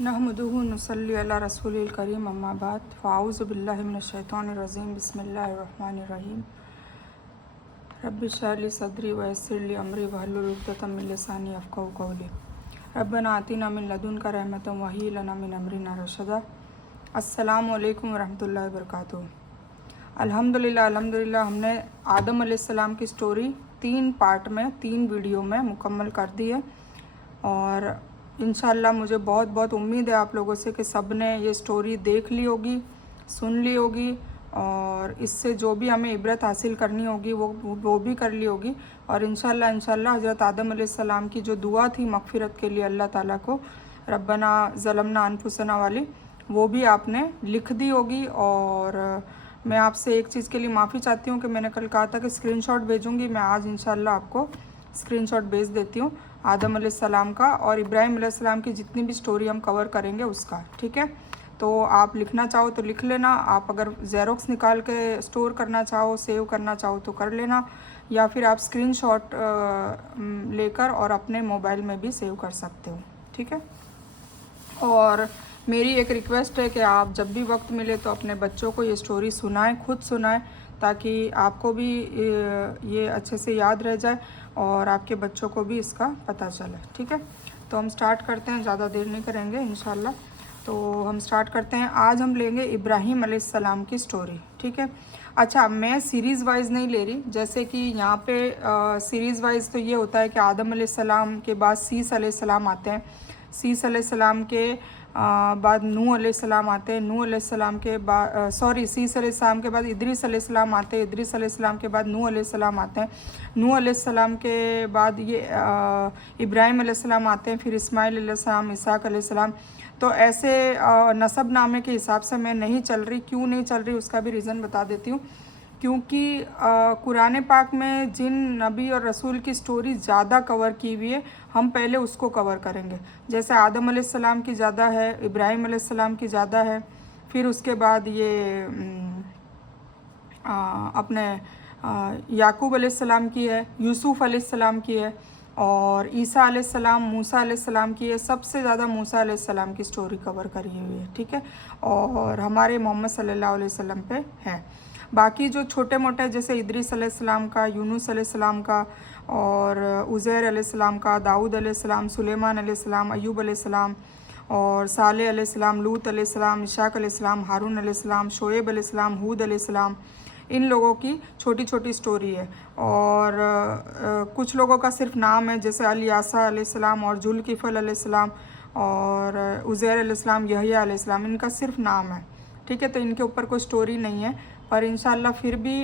नहमदुहु नसल्ली अला रसूलिल करीम अम्मा बाद फ़ाऊज़ु बिल्लाहि मिनश्शैतानिर रजीम बिस्मिल्लाहिर रहीम रब्बि इश्रह ली सदरी व यस्सिर ली अमरी वहलुल उक़दतम मिन लिसानी यफ़क़हू क़ौली रब्बना आतिना मिन लदुनका रहमतन व हय्यि लना मिन अमरिना रशदा। अस्सलामु अलैकुम व रहमतुल्लाहि व बरकातुहू। अल्हम्दुलिल्लाह हमने आदम अलैहिस्सलाम की स्टोरी 3 पार्ट में 3 वीडियो में मुकम्मल कर दी है और इंशाल्लाह मुझे बहुत बहुत उम्मीद है आप लोगों से कि सब ने ये स्टोरी देख ली होगी, सुन ली होगी और इससे जो भी हमें इबरत हासिल करनी होगी वो भी कर ली होगी। और इंशाल्लाह हज़रत आदम अलैहिस्सलाम की जो दुआ थी मग़फ़िरत के लिए अल्लाह ताला को, रब्बना ज़लमना अनफुसना वाली, वो भी आपने लिख दी होगी। और मैं आपसे एक चीज़ के लिए माफ़ी चाहती हूँ कि मैंने कल कहा था कि स्क्रीनशॉट भेजूँगी, मैं आज इंशाल्लाह आपको स्क्रीनशॉट भेज देती हूँ आदम अलैहिस्सलाम का और इब्राहिम अलैहिस्सलाम की जितनी भी स्टोरी हम कवर करेंगे उसका, ठीक है। तो आप लिखना चाहो तो लिख लेना, आप अगर ज़ेरोक्स निकाल के स्टोर करना चाहो, सेव करना चाहो तो कर लेना, या फिर आप स्क्रीनशॉट लेकर और अपने मोबाइल में भी सेव कर सकते हो, ठीक है। और मेरी एक रिक्वेस्ट है कि आप जब भी वक्त मिले तो अपने बच्चों को ये स्टोरी सुनाएं, खुद सुनाएं, ताकि आपको भी ये अच्छे से याद रह जाए और आपके बच्चों को भी इसका पता चले, ठीक है। तो हम स्टार्ट करते हैं, ज़्यादा देर नहीं करेंगे इंशाल्लाह। तो हम स्टार्ट करते हैं। आज हम लेंगे इब्राहिम अलैहिस्सलाम की स्टोरी, ठीक है। अच्छा, मैं सीरीज़ वाइज नहीं ले रही, जैसे कि यहाँ पे सीरीज़ वाइज तो ये होता है कि आदम अलैहिस्सलाम के बाद सीस अलैहिस्सलाम आते हैं, सीस अलैहिस्सलाम के बाद नूह अलैहिस्सलाम आते हैं, नूह अलैहिस्सलाम के बाद सीस अलैहिस्सलाम के बाद इद्रिस अलैहिस्सलाम आते हैं, इद्रिस अलैहिस्सलाम के बाद नूह अलैहिस्सलाम आते हैं, नूह अलैहिस्सलाम के बाद ये इब्राहिम अलैहिस्सलाम आते हैं, फिर इस्माइल अलैहिस्सलाम, इसहाक़ अलैहिस्सलाम। तो ऐसे नसब नामे के हिसाब से मैं नहीं चल रही। क्यों नहीं चल रही उसका भी रीज़न बता देती हूँ। क्योंकि कुरान पाक में जिन नबी और रसूल की स्टोरी ज़्यादा कवर की हुई है, हम पहले उसको कवर करेंगे। जैसे आदम अलैहिस्सलाम की ज़्यादा है, इब्राहिम अलैहिस्सलाम की ज़्यादा है, फिर उसके बाद ये अपने याकूब अलैहिस्सलाम की है, यूसुफ़ अलैहिस्सलाम की है और ईसा अलैहिस्सलाम, मूसा अलैहिस्सलाम की है। सबसे ज़्यादा मूसा अलैहिस्सलाम की स्टोरी कवर करी हुई है, ठीक है। और हमारे मोहम्मद सल्लल्लाहु अलैहि वसल्लम पे है। बाकी जो छोटे मोटे जैसे इद्रिस अलैहिस्सलाम का, यूनुस अलैहिस्सलाम का और उज़ैर अलैहिस्सलाम का, दाऊद अलैहिस्सलाम, सुलेमान अलैहिस्सलाम, अय्यूब अलैहिस्सलाम और साले अलैहिस्सलाम, लूत अलैहिस्सलाम, इशाक अलैहिस्सलाम, हारून अलैहिस्सलाम, शोएब अलैहिस्सलाम, हूद अलैहिस्सलाम, इन लोगों की छोटी छोटी स्टोरी है। और कुछ लोगों का सिर्फ नाम है, जैसे अलियासा अलैहिस्सलाम और जुल्किफ़ल अलैहिस्सलाम और उज़ैर अलैहिस्सलाम, यहया अलैहिस्सलाम, इनका सिर्फ नाम है, ठीक है। तो इनके ऊपर कोई स्टोरी नहीं है, पर इंशाल्लाह फिर भी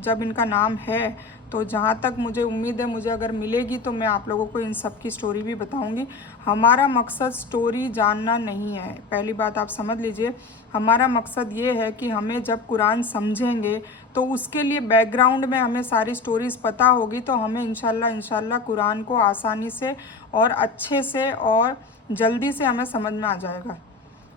जब इनका नाम है तो जहाँ तक मुझे उम्मीद है, मुझे अगर मिलेगी तो मैं आप लोगों को इन सब की स्टोरी भी बताऊंगी। हमारा मकसद स्टोरी जानना नहीं है, पहली बात आप समझ लीजिए। हमारा मकसद ये है कि हमें जब कुरान समझेंगे तो उसके लिए बैकग्राउंड में हमें सारी स्टोरीज़ पता होगी, तो हमें इंशाल्लाह कुरान को आसानी से और अच्छे से और जल्दी से हमें समझ में आ जाएगा।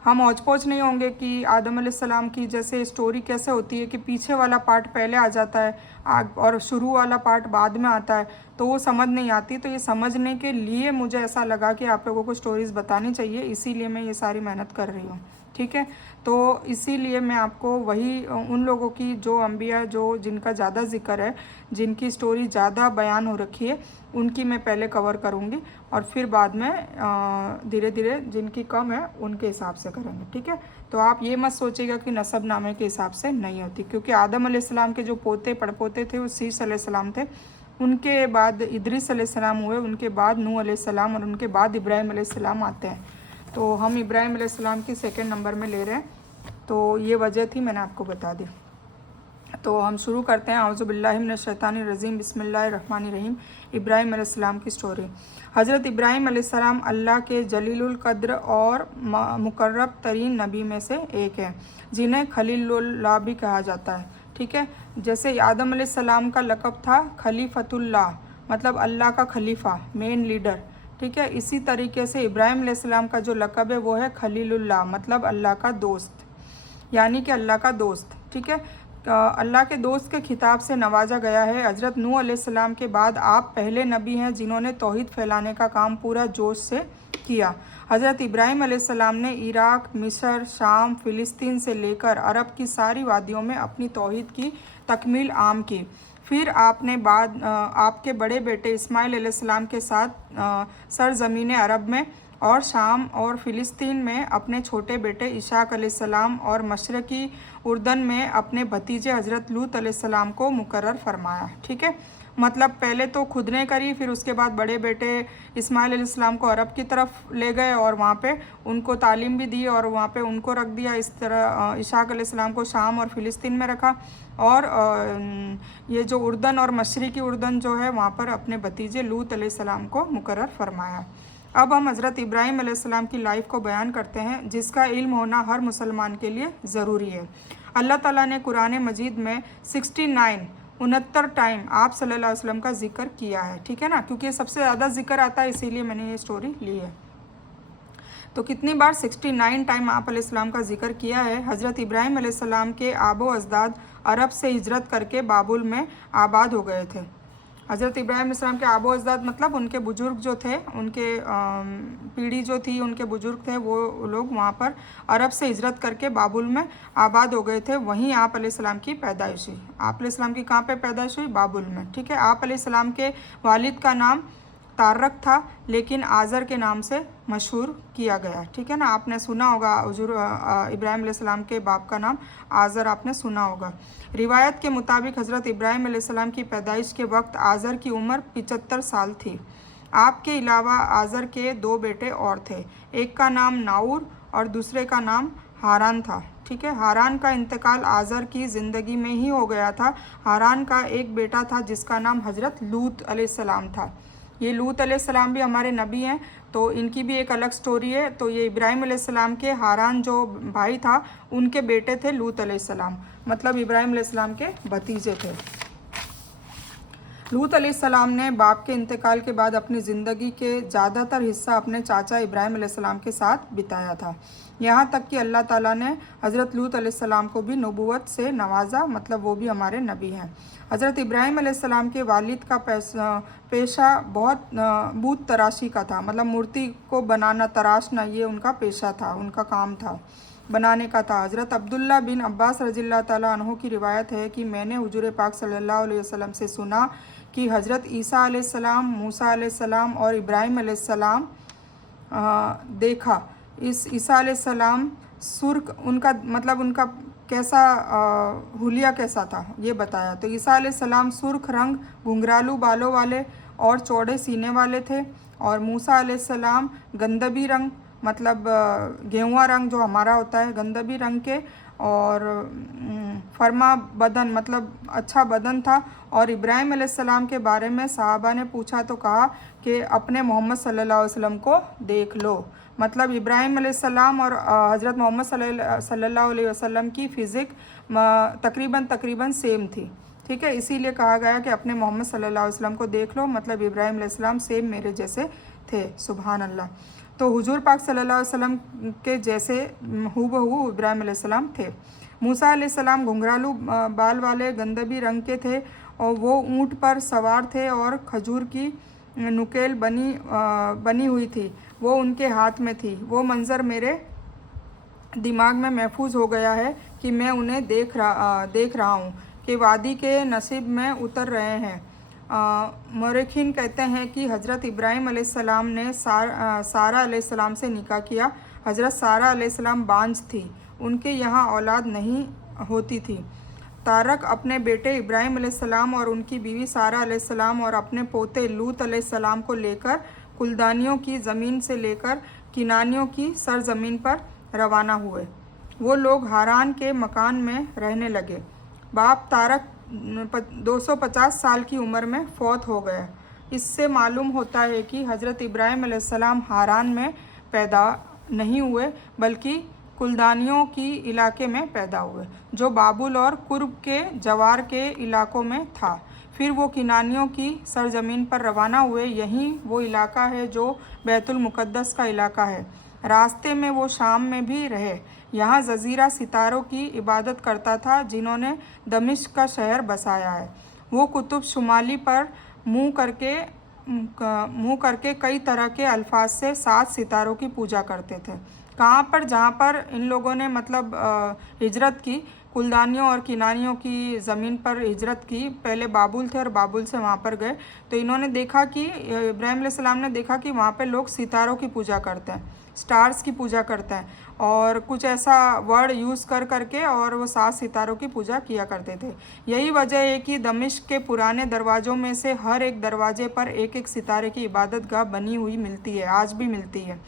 हम औच पौच नहीं होंगे कि आदम अलैहिस्सलाम की जैसे स्टोरी कैसे होती है कि पीछे वाला पार्ट पहले आ जाता है और शुरू वाला पार्ट बाद में आता है, तो वो समझ नहीं आती। तो ये समझने के लिए मुझे ऐसा लगा कि आप लोगों को स्टोरीज़ बतानी चाहिए, इसीलिए मैं ये सारी मेहनत कर रही हूँ, ठीक है। तो इसीलिए मैं आपको वही उन लोगों की जो अम्बिया जो जिनका ज़्यादा ज़िक्र है, जिनकी स्टोरी ज़्यादा बयान हो रखी है, उनकी मैं पहले कवर करूँगी और फिर बाद में धीरे धीरे जिनकी कम है उनके हिसाब से करेंगे, ठीक है। तो आप ये मत सोचिएगा कि नसब नामे के हिसाब से नहीं होती, क्योंकि आदम अलैहिस्सलाम के जो पोते पड़पोते थे वो सीस अलैहिस्सलाम थे, उनके बाद इद्रिस अलैहिस्सलाम हुए, उनके बाद नूह अलैहिस्सलाम और उनके बाद इब्राहिम अलैहिस्सलाम आते हैं। तो हम इब्राहिम अलैहिस्सलाम की सेकंड नंबर में ले रहे हैं, तो ये वजह थी, मैंने आपको बता दी। तो हम शुरू करते हैं। औज़ु बिल्लाहि मिनश शैतानिर रजीम बिस्मिल्लाहिर रहमानिर रहीम। इब्राहिम अलैहिस्सलाम की स्टोरी। हज़रत इब्राहिम अलैहिस्सलाम अल्लाह के जलीलुल क़द्र और मुकर्रब तरीन नबी में से एक है, जिन्हें खलीलुल्लाह भी कहा जाता है, ठीक है। जैसे आदम अलैहिस्सलाम का लक़ब था खलीफतुल्लाह, मतलब अल्लाह का खलीफा, मेन लीडर, ठीक है। इसी तरीके से इब्राहिम अलैहिस्सलाम का जो लक़ब है वो है खलीलुल्लाह, मतलब अल्लाह का दोस्त, यानी कि अल्लाह का दोस्त, ठीक है। अल्लाह के दोस्त के खिताब से नवाजा गया है। हज़रत नूह अलैहिस्सलाम के बाद आप पहले नबी हैं जिन्होंने तौहीद फैलाने का काम पूरा जोश से किया। हज़रत इब्राहीम अलैहिस्सलाम ने इराक़, मिस्र, शाम, फ़िलिस्तीन से लेकर अरब की सारी वादियों में अपनी तौहीद की तकमील आम की। फिर आपने आपके बड़े बेटे इस्माईल अलैहिस्सलाम के साथ सरज़मीन अरब में और शाम और फ़िलिस्तीन में अपने छोटे बेटे इशाक अलैहिस्सलाम और मशरक़ी उर्दन में अपने भतीजे हज़रत लूत अलैहिस्सलाम को मुकर्रर फरमाया। ठीक है, मतलब पहले तो खुद ने करी, फिर उसके बाद बड़े बेटे इस्माईल अलैहिस्सलाम को अरब की तरफ ले गए और वहाँ पे उनको तालीम भी दी और वहाँ पे उनको रख दिया। इस तरह इशाक अलैहिस्सलाम को शाम और फ़िलिस्तीन में रखा और ये जो उर्दन और मशरिकी उर्दन जो है वहाँ पर अपने भतीजे लूत अलैहिस्सलाम को मुकर्रर फरमाया। अब हम हज़रत इब्राहीम अलैहिस्सलाम की लाइफ को बयान करते हैं, जिसका इल्म होना हर मुसलमान के लिए ज़रूरी है। अल्लाह ताला ने कुरान मजीद में 69 टाइम आप सल्लल्लाहु अलैहि वसल्लम का जिक्र किया है। ठीक है ना, क्योंकि सबसे ज़्यादा जिक्र आता है, इसीलिए मैंने ये स्टोरी ली है। तो कितनी बार 69 टाइम आप अलैहिस्सलाम का जिक्र किया है। हज़रत इब्राहीम अलैहिस्सलाम के आबो अजदाद अरब से हिजरत करके बाबुल में आबाद हो गए थे। हज़रत इब्राहीम अलैहिस्सलाम के आबो अजदाद मतलब उनके बुज़ुर्ग जो थे, उनके पीढ़ी जो थी, उनके बुज़ुर्ग थे, वो लोग वहाँ पर अरब से हिजरत करके बाबुल में आबाद हो गए थे। वहीं आप अलैहिस्सलाम की पैदाइश हुई। आप अलैहिस्सलाम की कहाँ पे पैदाइश हुई? बाबुल में। ठीक है, आप अलैहिस्सलाम के वालिद का नाम तारक था, लेकिन आज़र के नाम से मशहूर किया गया। ठीक है ना, आपने सुना होगा हुजूर इब्राहीम अलैहिस्सलाम के बाप का नाम आज़र आपने सुना होगा। रिवायत के मुताबिक हज़रत इब्राहीम अलैहिस्सलाम की पैदाइश के वक्त आज़र की उम्र 75 साल थी। आपके अलावा आज़र के 2 बेटे और थे, एक का नाम नाऊर और दूसरे का नाम हारान था। ठीक है, हारान का इंतकाल आज़र की ज़िंदगी में ही हो गया था। हारान का एक बेटा था जिसका नाम हज़रत लूत अलैहिस्सलाम था। ये लूत अलैहिस्सलाम भी हमारे नबी हैं, तो इनकी भी एक अलग स्टोरी है। तो ये इब्राहीम अलैहिस्सलाम के हारान जो भाई था, उनके बेटे थे लूत अलैहिस्सलाम, मतलब इब्राहीम अलैहिस्सलाम के भतीजे थे। लूत अलैहिस्सलाम ने बाप के इंतकाल के बाद अपनी ज़िंदगी के ज़्यादातर हिस्सा अपने चाचा इब्राहीम अलैहिस्सलाम के साथ बिताया था। यहाँ तक कि अल्लाह ताला ने हज़रत लूत अलैहिस्सलाम को भी नबूवत से नवाजा, मतलब वो भी हमारे नबी हैं। हज़रत इब्राहीम अलैहिस्सलाम के वालिद का पेशा बहुत बूत तराशी का था, मतलब मूर्ति को बनाना, तराशना, ये उनका पेशा था, उनका काम था, बनाने का था। हज़रत अब्दुल्ला बिन अब्बास रज़ियल्लाहु ताला अन्हु की रिवायत है कि मैंने हुजूर पाक सल्लल्लाहु अलैहि वसल्लम से सुना कि हज़रत ईसा अलैहिस्सलाम, मूसा अलैहिस्सलाम और इब्राहीम अलैहिस्सलाम देखा। इस ईसा अलैहिस्सलाम सुर्ख, उनका मतलब उनका कैसा हुलिया कैसा था ये बताया। तो ईसा अलैहिस्सलाम सुर्ख रंग, घुंघरालू बालों वाले और चौड़े सीने वाले थे, और मूसा अलैहिस्सलाम गंदबी रंग, मतलब गेहुआ रंग जो हमारा होता है, गंदबी रंग के, और फरमा बदन, मतलब अच्छा बदन था। और इब्राहीम अलैहिस्सलाम के बारे में सहाबा ने पूछा तो कहा कि अपने मोहम्मद सल्लल्लाहु अलैहि वसल्लम को देख लो। मतलब इब्राहीम अलैहिस्सलाम और हज़रत मोहम्मद सल्लल्लाहु अलैहि वसल्लम की फ़िज़िक तकरीबन सेम थी। ठीक है, इसीलिए कहा गया कि अपने मोहम्मद सल्लल्लाहु अलैहि वसल्लम को देख लो, मतलब इब्राहीम अलैहिस्सलाम सेम मेरे जैसे थे। सुभान अल्लाह। तो हुजूर पाक सल्लल्लाहु अलैहि वसल्लम के जैसे हूबहू इब्राहीम अलैहिस्सलाम थे। मूसा अलैहिस्सलाम घुंघरालू बाल वाले, गंदबी रंग के थे, और वो ऊँट पर सवार थे और खजूर की नुकेल बनी हुई थी, वो उनके हाथ में थी। वो मंज़र मेरे दिमाग में महफूज हो गया है कि मैं उन्हें देख रहा हूँ कि वादी के नसीब में उतर रहे हैं। मौरखीन कहते हैं कि हज़रत इब्राहीम अलैहिस्सलाम ने सारा अलैहिस्सलाम से निकाह किया। हज़रत सारा अलैहिस्सलाम बांझ थी, उनके यहाँ औलाद नहीं होती थी। तारक अपने बेटे इब्राहीम अलैहिस्सलाम और उनकी बीवी सारा अलैहिस्सलाम और अपने पोते लूत अलैहिस्सलाम को लेकर कुलदानियों की ज़मीन से लेकर किनानियों की सरज़मीन पर रवाना हुए। वो लोग हारान के मकान में रहने लगे। बाप तारक 250 साल की उम्र में फौत हो गया। इससे मालूम होता है कि हज़रत इब्राहीम अलैहिस्सलाम हारान में पैदा नहीं हुए, बल्कि कुलदानियों की इलाके में पैदा हुए, जो बाबुल और कुर्ब के जवार के इलाकों में था। फिर वो किनानियों की सरजमीन पर रवाना हुए। यही वो इलाका है जो बैतुल मुक़द्दस का इलाका है। रास्ते में वो शाम में भी रहे। यहाँ जज़ीरा सितारों की इबादत करता था, जिन्होंने दमिश्क का शहर बसाया है। वो कुतुब शुमाली पर मुँह करके मुँह करके कई तरह के अल्फाज से 7 सितारों की पूजा करते थे। कहाँ पर? जहाँ पर इन लोगों ने मतलब हिजरत की, कुल्दानियों और किनानियों की ज़मीन पर हिजरत की। पहले बाबुल थे और बाबुल से वहाँ पर गए, तो इन्होंने देखा कि इब्राहिम अलैहिस्सलाम ने देखा कि वहाँ पे लोग सितारों की पूजा करते हैं, स्टार्स की पूजा करते हैं, और कुछ ऐसा वर्ड यूज़ कर करके और वो 7 सितारों की पूजा किया करते थे। यही वजह है कि दमिश्क के पुराने दरवाज़ों में से हर एक दरवाजे पर एक एक सितारे की इबादत गाह बनी हुई मिलती है, आज भी मिलती है।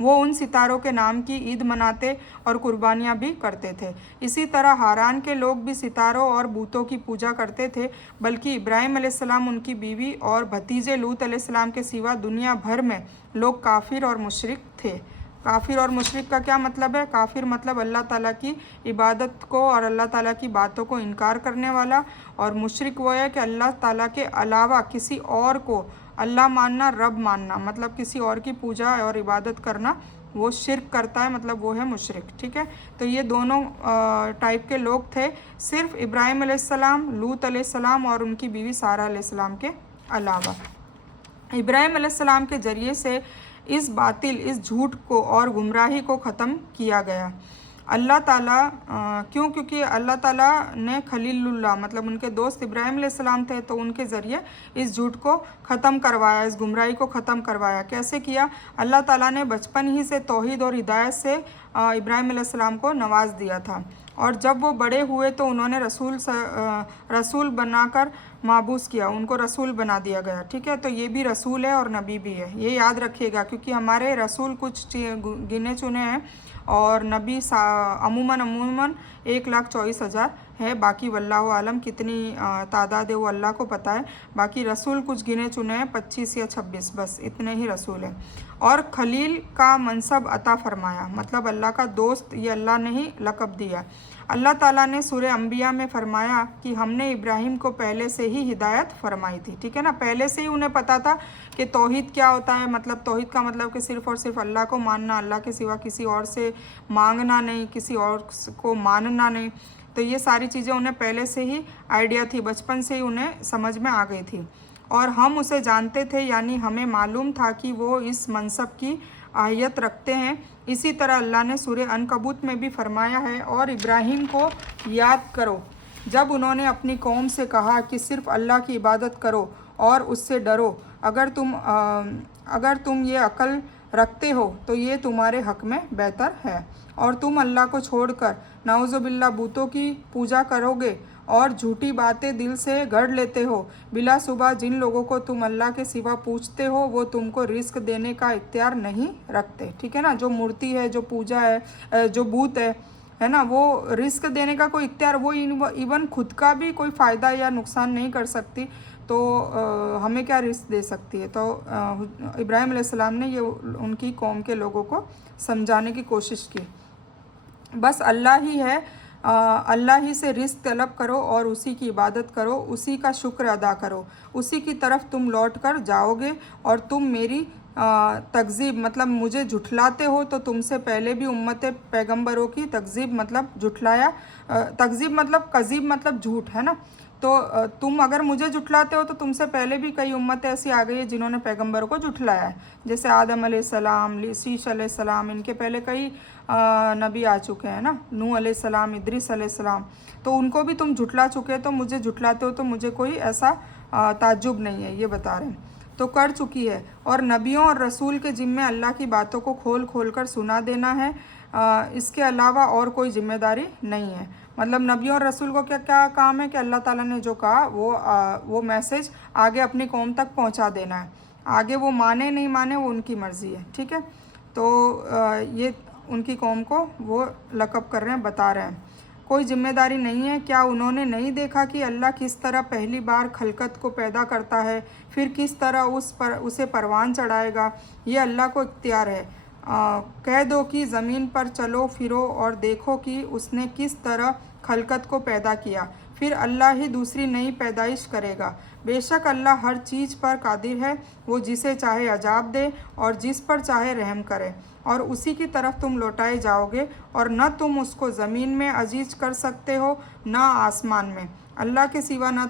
वो उन सितारों के नाम की ईद मनाते और कुर्बानियाँ भी करते थे। इसी तरह हारान के लोग भी सितारों और बूतों की पूजा करते थे, बल्कि इब्राहिम अलैहिस्सलाम, उनकी बीवी और भतीजे लूत अलैहिस्सलाम के सिवा दुनिया भर में लोग काफिर और मुशरिक थे। काफिर और मुशरिक का क्या मतलब है? काफिर मतलब अल्लाह ताला की इबादत को और अल्लाह ताला की बातों को इनकार करने वाला, और मुशरिक वो है कि अल्लाह ताला के अलावा किसी और को अल्लाह मानना, रब मानना, मतलब किसी और की पूजा और इबादत करना, वो शिर्क करता है, मतलब वो है मुशरिक। ठीक है, तो ये दोनों टाइप के लोग थे, सिर्फ इब्राहिम अलैहिस्सलाम, लूत अलैहिस्सलाम और उनकी बीवी सारा अलैहिस्सलाम के अलावा। इब्राहिम अलैहिस्सलाम के ज़रिए से इस बातिल, इस झूठ को और गुमराही को ख़त्म किया गया। अल्लाह ताला क्यों? क्योंकि अल्लाह ताला ने खलीलुल्लाह, मतलब उनके दोस्त इब्राहिम अलैहिस्सलाम थे, तो उनके ज़रिए इस झूठ को ख़त्म करवाया, इस गुमराही को ख़त्म करवाया। कैसे किया? अल्लाह ताला ने बचपन ही से तौहीद और हिदायत से इब्राहिम अलैहिस्सलाम को नवाज दिया था, और जब वो बड़े हुए तो उन्होंने रसूल बनाकर माबूस किया, उनको रसूल बना दिया गया। ठीक है, तो ये भी रसूल है और नबी भी है, ये याद रखिएगा, क्योंकि हमारे रसूल कुछ गिने चुने हैं और नबी अमूमन 1,24,000 है। बाकी वल्लाहु आलम कितनी तादाद है वो अल्लाह को पता है। बाकी रसूल कुछ गिने चुने हैं, 25 या 26, बस इतने ही रसूल हैं। और खलील का मनसब अता फरमाया, मतलब अल्लाह का दोस्त, ये अल्लाह ने ही लक़ब दिया। अल्लाह ताला ने सूरह अंबिया में फरमाया कि हमने इब्राहिम को पहले से ही हिदायत फरमाई थी। ठीक है ना, पहले से ही उन्हें पता था कि तौहीद क्या होता है। मतलब तौहीद का मतलब कि सिर्फ़ और सिर्फ अल्लाह को मानना, अल्लाह के सिवा किसी और से मांगना नहीं, किसी और को मानना नहीं। तो ये सारी चीज़ें उन्हें पहले से ही आइडिया थी, बचपन से ही उन्हें समझ में आ गई थी, और हम उसे जानते थे, यानी हमें मालूम था कि वो इस मनसब की अहलियत रखते हैं। इसी तरह अल्लाह ने सूरह अनकबूत में भी फरमाया है, और इब्राहिम को याद करो जब उन्होंने अपनी कौम से कहा कि सिर्फ़ अल्लाह की इबादत करो और उससे डरो। अगर तुम ये अक्ल रखते हो तो ये तुम्हारे हक़ में बेहतर है, और तुम अल्लाह को छोड़कर नाउज़ुबिल्लाह बूतों की पूजा करोगे और झूठी बातें दिल से गढ़ लेते हो। बिलासुबह जिन लोगों को तुम अल्लाह के सिवा पूछते हो वो तुमको रिस्क देने का इख्तियार नहीं रखते। ठीक है ना, जो मूर्ति है, जो पूजा है, जो बूत है ना, वो रिस्क देने का कोई इख्तियार, वो इवन खुद का भी कोई फ़ायदा या नुकसान नहीं कर सकती, तो हमें क्या रिस्क दे सकती है। तो इब्राहिम अलैहिस्सलाम ने ये उनकी कौम के लोगों को समझाने की कोशिश की। बस अल्लाह ही है, अल्लाह ही से रिस्क तलब करो और उसी की इबादत करो, उसी का शुक्र अदा करो, उसी की तरफ तुम लौट कर जाओगे। और तुम मेरी तकज़ीब, मतलब मुझे झुठलाते हो, तो तुमसे पहले भी उम्मत पैगंबरों की तकज़ीब मतलब झुठलाया, तकज़ीब मतलब कज़ीब मतलब झूठ, है ना। तो तुम अगर मुझे झुठलाते हो तो तुमसे पहले भी कई उम्मतें ऐसी आ गई है जिन्होंने पैगंबरों को झुठलाया है, जैसे आदम अलैहिस्सलाम, शीश अलैहिस्सलाम, इनके पहले कई नबी आ चुके हैं ना, नूह अलैहिस्सलाम, इद्रिस अलैहिस्सलाम, तो उनको भी तुम झुठला चुके हो, तो मुझे झुठलाते हो तो मुझे कोई ऐसा ताज्जुब नहीं है, ये बता रहे हैं। तो कर चुकी है, और नबियों और रसूल के ज़िम्मे अल्लाह की बातों को खोल खोल कर सुना देना है, इसके अलावा और कोई जिम्मेदारी नहीं है। मतलब नबियों और रसूल को क्या क्या काम है कि अल्लाह ताला ने जो कहा वो मैसेज आगे अपनी कौम तक पहुंचा देना है। आगे वो माने नहीं माने वो उनकी मर्ज़ी है। ठीक है, तो ये उनकी कौम को वो लक़ब कर रहे हैं, बता रहे हैं, कोई जिम्मेदारी नहीं है। क्या उन्होंने नहीं देखा कि अल्लाह किस तरह पहली बार खलकत को पैदा करता है, फिर किस तरह उसे परवान चढ़ाएगा? ये अल्लाह को इख्तियार है। कह दो कि ज़मीन पर चलो फिरो और देखो कि उसने किस तरह खलकत को पैदा किया, फिर अल्लाह ही दूसरी नई पैदाइश करेगा। बेशक अल्लाह हर चीज़ पर कादिर है, वो जिसे चाहे अजाब दे और जिस पर चाहे रहम करे, और उसी की तरफ तुम लौटाए जाओगे। और न तुम उसको ज़मीन में अजीज कर सकते हो, न आसमान में, अल्लाह के सिवा ना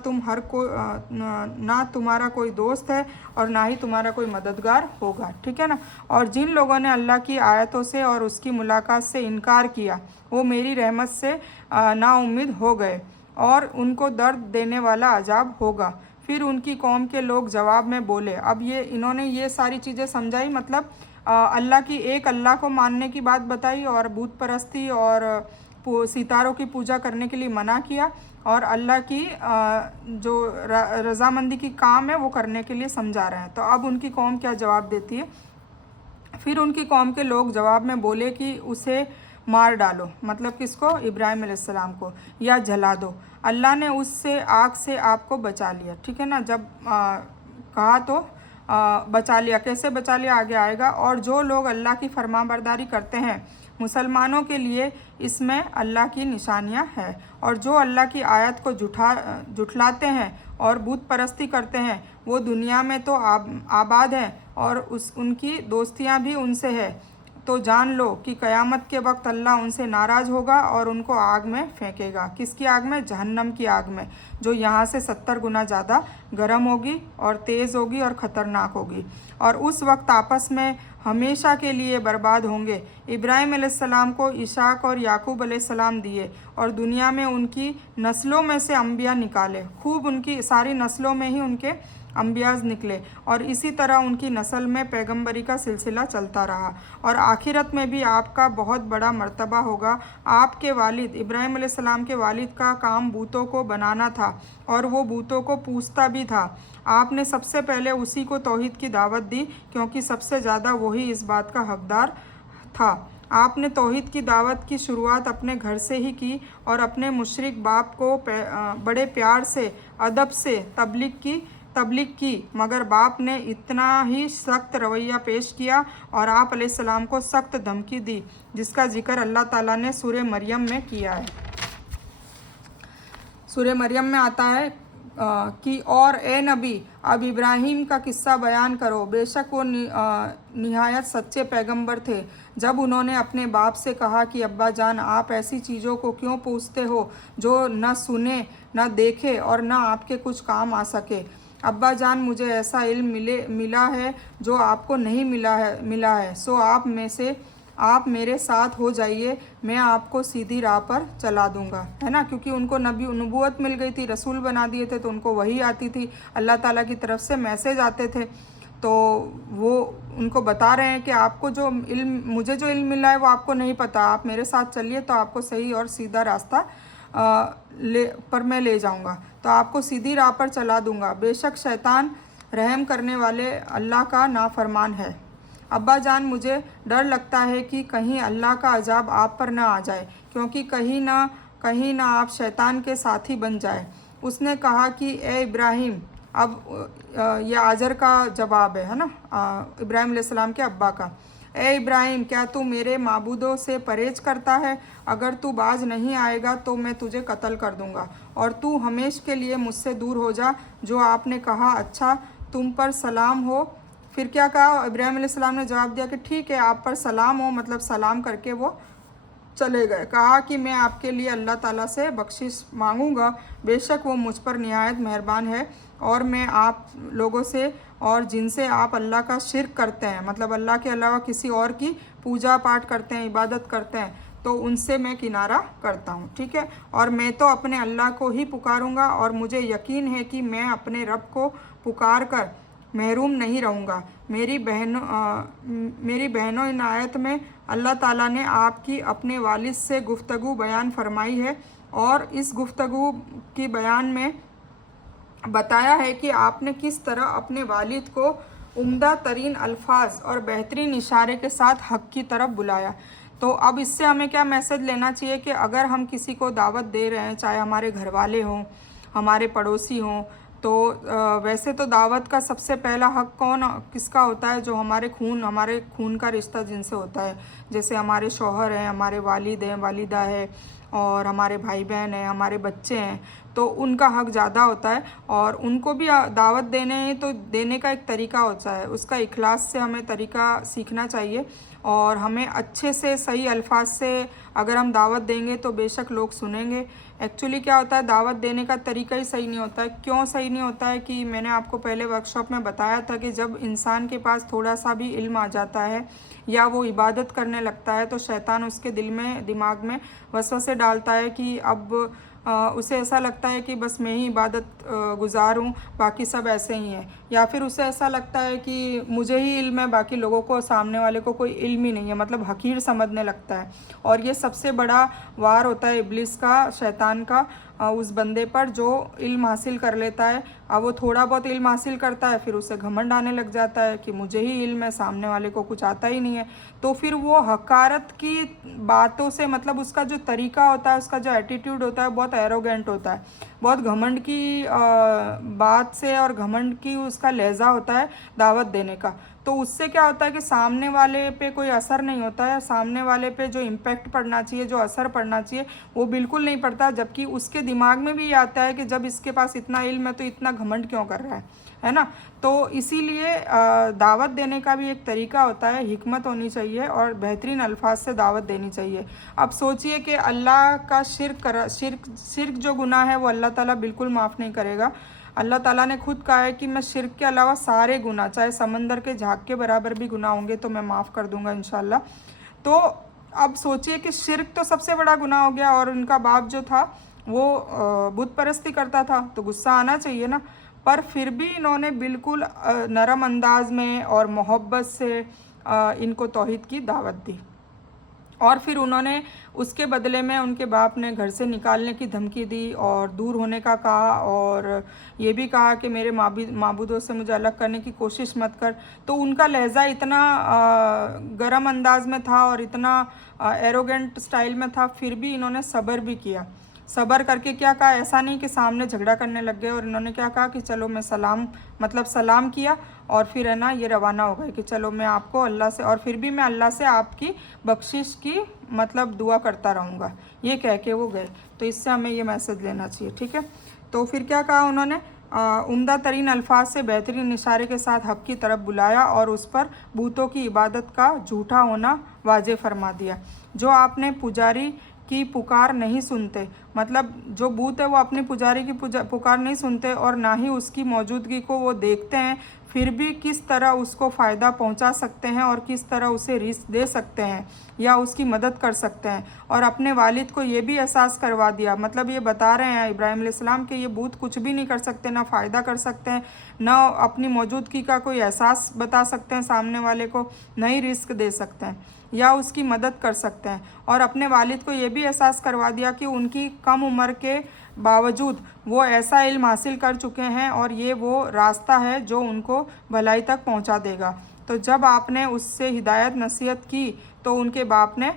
ना तुम्हारा कोई दोस्त है और ना ही तुम्हारा कोई मददगार होगा, ठीक है ना। और जिन लोगों ने अल्लाह की आयतों से और उसकी मुलाकात से इनकार किया वो मेरी रहमत से नाउम्मीद हो गए और उनको दर्द देने वाला अजाब होगा। फिर उनकी कौम के लोग जवाब में बोले, अब ये इन्होंने ये सारी चीज़ें समझाई, मतलब अल्लाह की एक अल्लाह को मानने की बात बताई और बूत परस्ती और सितारों की पूजा करने के लिए मना किया और अल्लाह की जो रज़ामंदी की काम है वो करने के लिए समझा रहे हैं। तो अब उनकी कौम क्या जवाब देती है। फिर उनकी कौम के लोग जवाब में बोले कि उसे मार डालो, मतलब किसको, इब्राहिम अलैहिस्सलाम को, या जला दो। अल्लाह ने उससे आग से आपको बचा लिया, ठीक है ना। जब कहा तो बचा लिया, कैसे बचा लिया आगे आएगा। और जो लोग अल्लाह की फरमाबरदारी करते हैं मुसलमानों के लिए इसमें अल्लाह की निशानियां हैं, और जो अल्लाह की आयत को जुठलाते हैं और बुत परस्ती करते हैं वो दुनिया में तो आबाद हैं और उनकी दोस्तियां भी उनसे है। तो जान लो कि क़यामत के वक्त अल्लाह उनसे नाराज़ होगा और उनको आग में फेंकेगा। किसकी आग में, जहन्नम की आग में, जो यहाँ से 70 गुना ज़्यादा गर्म होगी और तेज़ होगी और ख़तरनाक होगी। और उस वक्त आपस में हमेशा के लिए बर्बाद होंगे। इब्राहिम अलैहिस्सलाम को इशाक और याकूब अलैहिस्सलाम दिए और दुनिया में उनकी नस्लों में से अम्बिया निकाले, खूब उनकी सारी नस्लों में ही उनके अम्बियाज निकले और इसी तरह उनकी नस्ल में पैगंबरी का सिलसिला चलता रहा। और आखिरत में भी आपका बहुत बड़ा मर्तबा होगा। आपके वालिद इब्राहिम अलैहिस्सलाम के वालिद का काम बूतों को बनाना था और वो बूतों को पूछता भी था। आपने सबसे पहले उसी को तौहीद की दावत दी क्योंकि सबसे ज़्यादा वही इस बात का हकदार था। आपने तौहीद की दावत की शुरुआत अपने घर से ही की और अपने मुशरिक बाप को बड़े प्यार से अदब से तबलीग की, मगर बाप ने इतना ही सख्त रवैया पेश किया और आप अलैहिस्सलाम को सख्त धमकी दी, जिसका जिक्र अल्लाह ताला ने सूरह मरियम में किया है। सूरह मरियम में आता है कि और ए नबी, अब इब्राहिम का किस्सा बयान करो, बेशक वो निहायत सच्चे पैगंबर थे। जब उन्होंने अपने बाप से कहा कि अब्बा जान, आप ऐसी चीज़ों को क्यों पूछते हो जो न सुने न देखे और न आपके कुछ काम आ सके। अब्बा जान, मुझे ऐसा इल्म मिला है जो आपको नहीं मिला है, सो आप मेरे साथ हो जाइए, मैं आपको सीधी राह पर चला दूंगा, है ना। क्योंकि उनको नबूवत मिल गई थी, रसूल बना दिए थे, तो उनको वही आती थी, अल्लाह ताला की तरफ से मैसेज आते थे। तो वो उनको बता रहे हैं कि आपको मुझे जो इल्म मिला है वो आपको नहीं पता, आप मेरे साथ चलिए तो आपको सही और सीधा रास्ता मैं ले जाऊंगा, तो आपको सीधी राह पर चला दूंगा। बेशक शैतान रहम करने वाले अल्लाह का नाफरमान है। अब्बा जान, मुझे डर लगता है कि कहीं अल्लाह का अजाब आप पर ना आ जाए, क्योंकि कहीं ना आप शैतान के साथी बन जाए। उसने कहा कि ए इब्राहिम, अब यह आजर का जवाब है ना, इब्राहिम अलैहिस्सलाम के अब्बा का। ए इब्राहिम, क्या तू मेरे माबूदों से परहेज करता है? अगर तू बाज नहीं आएगा तो मैं तुझे कत्ल कर दूंगा और तू हमेशा के लिए मुझसे दूर हो जा। जो आपने कहा, अच्छा तुम पर सलाम हो। फिर क्या कहा इब्राहिम अलैहिस्सलाम ने जवाब दिया कि ठीक है, आप पर सलाम हो, मतलब सलाम करके वो चले गए। कहा कि मैं आपके लिए अल्लाह ताला से बख्शिश मांगूंगा, बेशक वो मुझ पर निहायत मेहरबान है। और मैं आप लोगों से और जिनसे आप अल्लाह का शिर्क करते हैं, मतलब अल्लाह के अलावा किसी और की पूजा पाठ करते हैं, इबादत करते हैं, तो उनसे मैं किनारा करता हूँ, ठीक है। और मैं तो अपने अल्लाह को ही पुकारूंगा और मुझे यकीन है कि मैं अपने रब को पुकार कर महरूम नहीं रहूँगा। मेरी बहनों, इन आयत में अल्लाह ताला ने आपकी अपने वालिद से गुफ्तगू बयान फरमाई है और इस गुफ्तगू की बयान में बताया है कि आपने किस तरह अपने वालिद को उम्दा तरीन अल्फाज और बेहतरीन इशारे के साथ हक़ की तरफ बुलाया। तो अब इससे हमें क्या मैसेज लेना चाहिए कि अगर हम किसी को दावत दे रहे हैं, चाहे हमारे घर वाले हों, हमारे पड़ोसी हों, तो वैसे तो दावत का सबसे पहला हक़ किसका होता है? जो हमारे खून का रिश्ता जिनसे होता है, जैसे हमारे शौहर हैं, हमारे वालिद हैं, वालिदा है और हमारे भाई बहन हैं, हमारे बच्चे हैं। तो उनका हक ज़्यादा होता है। और उनको भी दावत देने हैं तो देने का एक तरीका होता है, उसका इखलास से हमें तरीका सीखना चाहिए। और हमें अच्छे से सही अल्फाज से अगर हम दावत देंगे तो बेशक लोग सुनेंगे। एक्चुअली क्या होता है, दावत देने का तरीका ही सही नहीं होता है। क्यों सही नहीं होता है कि मैंने आपको पहले वर्कशॉप में बताया था कि जब इंसान के पास थोड़ा सा भी इल्म आ जाता है या वो इबादत करने लगता है तो शैतान उसके दिल में दिमाग में वसवसे डालता है कि अब उसे ऐसा लगता है कि बस मैं ही इबादत गुजार हूँ, बाकी सब ऐसे ही हैं। या फिर उसे ऐसा लगता है कि मुझे ही इल्म है, बाकी लोगों को, सामने वाले को कोई इल्म ही नहीं है, मतलब हकीर समझने लगता है। और ये सबसे बड़ा वार होता है इब्लिस का, शैतान का, उस बंदे पर जो इल्म हासिल कर लेता है। अब वो थोड़ा बहुत इल्म हासिल करता है, फिर उसे घमंड आने लग जाता है कि मुझे ही इल्म है, सामने वाले को कुछ आता ही नहीं है। तो फिर वो हकारत की बातों से, मतलब उसका जो तरीका होता है, उसका जो एटीट्यूड होता है, बहुत एरोगेंट होता है, बहुत घमंड की बात से और घमंड की उसका लहजा होता है दावत देने का। तो उससे क्या होता है कि सामने वाले पे कोई असर नहीं होता है, सामने वाले पे जो इम्पैक्ट पड़ना चाहिए, जो असर पड़ना चाहिए, वो बिल्कुल नहीं पड़ता। जबकि उसके दिमाग में भी आता है कि जब इसके पास इतना इल्म है तो इतना घमंड क्यों कर रहा है ना। तो इसीलिए दावत देने का भी एक तरीका होता है, हिकमत होनी चाहिए और बेहतरीन अल्फाज से दावत देनी चाहिए। अब सोचिए कि अल्लाह का शिर्क जो गुनाह है वो अल्लाह ताला बिल्कुल माफ़ नहीं करेगा। अल्लाह ताला ने खुद कहा है कि मैं शिर्क के अलावा सारे गुनाह, चाहे समंदर के झाग के बराबर भी गुनाह होंगे तो मैं माफ़ कर दूंगा इंशाल्लाह। तो अब सोचिए कि शिर्क तो सबसे बड़ा गुनाह हो गया, और उनका बाप जो था वो बुत परस्ती करता था, तो गुस्सा आना चाहिए ना। पर फिर भी इन्होंने बिल्कुल नरम अंदाज में और मोहब्बत से इनको तौहीद की दावत दी। और फिर उन्होंने उसके बदले में उनके बाप ने घर से निकालने की धमकी दी और दूर होने का कहा, और ये भी कहा कि मेरे माबूदों से मुझे अलग करने की कोशिश मत कर। तो उनका लहजा इतना गर्म अंदाज में था और इतना एरोगेंट स्टाइल में था, फिर भी इन्होंने सब्र भी किया। सब्र करके क्या कहा, ऐसा नहीं कि सामने झगड़ा करने लग गए, और इन्होंने क्या कहा कि चलो मैं सलाम किया और फिर है ना ये रवाना हो गए कि चलो मैं आपको अल्लाह से, और फिर भी मैं अल्लाह से आपकी बख्शिश की मतलब दुआ करता रहूँगा, ये कह के वो गए। तो इससे हमें ये मैसेज लेना चाहिए, ठीक है। तो फिर क्या कहा उन्होंने, उम्दा तरीन अल्फाज से बेहतरीन इशारे के साथ हक़ की तरफ बुलाया और उस पर बूतों की इबादत का झूठा होना वाजे फरमा दिया। जो आपने पुजारी की पुकार नहीं सुनते, मतलब जो बूत है वो अपने पुजारी की पुकार नहीं सुनते और ना ही उसकी मौजूदगी को वो देखते हैं, फिर भी किस तरह उसको फ़ायदा पहुंचा सकते हैं और किस तरह उसे रिस्क दे सकते हैं या उसकी मदद कर सकते हैं। और अपने वालिद को ये भी एहसास करवा दिया, मतलब ये बता रहे हैं इब्राहिम अलैहिस्सलाम के ये बूत कुछ भी नहीं कर सकते, ना फ़ायदा कर सकते हैं, ना अपनी मौजूदगी का कोई एहसास बता सकते हैं सामने वाले को, ना ही रिस्क दे सकते हैं या उसकी मदद कर सकते हैं। और अपने वालिद को ये भी एहसास करवा दिया कि उनकी कम उम्र के बावजूद वो ऐसा इल्म हासिल कर चुके हैं और ये वो रास्ता है जो उनको भलाई तक पहुंचा देगा। तो जब आपने उससे हिदायत नसीहत की तो उनके बाप ने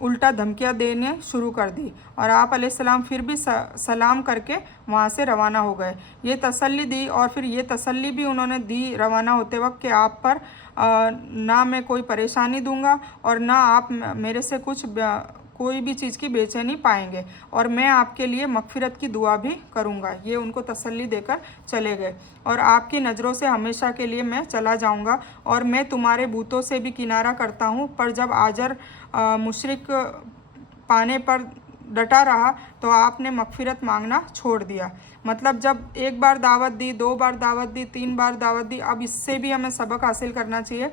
उल्टा धमकियां देने शुरू कर दी और आप अलैहिस्सलाम फिर भी सलाम करके वहाँ से रवाना हो गए। ये तसल्ली दी और फिर ये तसल्ली भी उन्होंने दी रवाना होते वक्त कि आप पर ना मैं कोई परेशानी दूंगा और ना आप मेरे से कोई भी चीज़ की बेचैनी पाएंगे, और मैं आपके लिए मगफिरत की दुआ भी करूंगा। ये उनको तसल्ली देकर चले गए। और आपकी नज़रों से हमेशा के लिए मैं चला जाऊंगा और मैं तुम्हारे बूतों से भी किनारा करता हूं। पर जब आजर मुशरिक पाने पर डटा रहा तो आपने मगफिरत मांगना छोड़ दिया। मतलब जब एक बार दावत दी, 2 बार दावत दी, 3 बार दावत दी, अब इससे भी हमें सबक हासिल करना चाहिए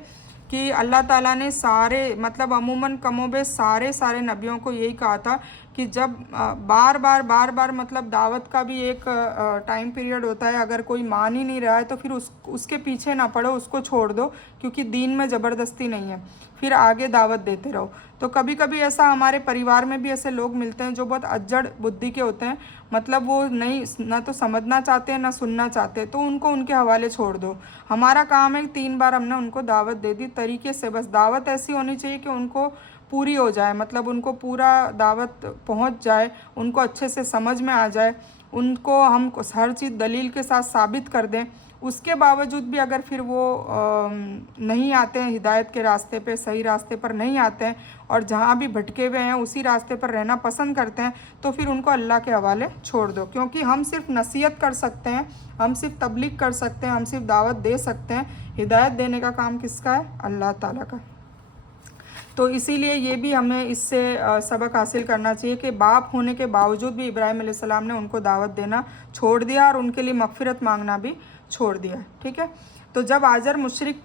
कि अल्लाह ताला ने सारे, मतलब अमूमन कमोबेश सारे नबियों को यही कहा था कि जब बार बार मतलब दावत का भी एक टाइम पीरियड होता है, अगर कोई मान ही नहीं रहा है तो फिर उसके पीछे ना पड़ो, उसको छोड़ दो, क्योंकि दीन में ज़बरदस्ती नहीं है, फिर आगे दावत देते रहो। तो कभी कभी ऐसा हमारे परिवार में भी ऐसे लोग मिलते हैं जो बहुत अज्जड़ बुद्धि के होते हैं, मतलब वो नहीं ना तो समझना चाहते हैं ना सुनना चाहते, तो उनको उनके हवाले छोड़ दो। हमारा काम है 3 बार हमने उनको दावत दे दी तरीके से, बस दावत ऐसी होनी चाहिए कि उनको पूरी हो जाए, मतलब उनको पूरा दावत पहुंच जाए, उनको अच्छे से समझ में आ जाए, उनको हम हर चीज़ दलील के साथ साबित कर दें, उसके बावजूद भी अगर फिर वो नहीं आते हैं हिदायत के रास्ते पे, सही रास्ते पर नहीं आते हैं और जहाँ भी भटके हुए हैं उसी रास्ते पर रहना पसंद करते हैं, तो फिर उनको अल्लाह के हवाले छोड़ दो। क्योंकि हम सिर्फ नसीहत कर सकते हैं, हम सिर्फ तबलीग कर सकते हैं, हम सिर्फ दावत दे सकते हैं। हिदायत देने का काम किसका है? अल्लाह ताला का। तो इसीलिए ये भी हमें इससे सबक हासिल करना चाहिए कि बाप होने के बावजूद भी इब्राहिम अलैहिस्सलाम ने उनको दावत देना छोड़ दिया और उनके लिए मगफिरत मांगना भी छोड़ दिया। ठीक है, तो जब आजर मुशरिक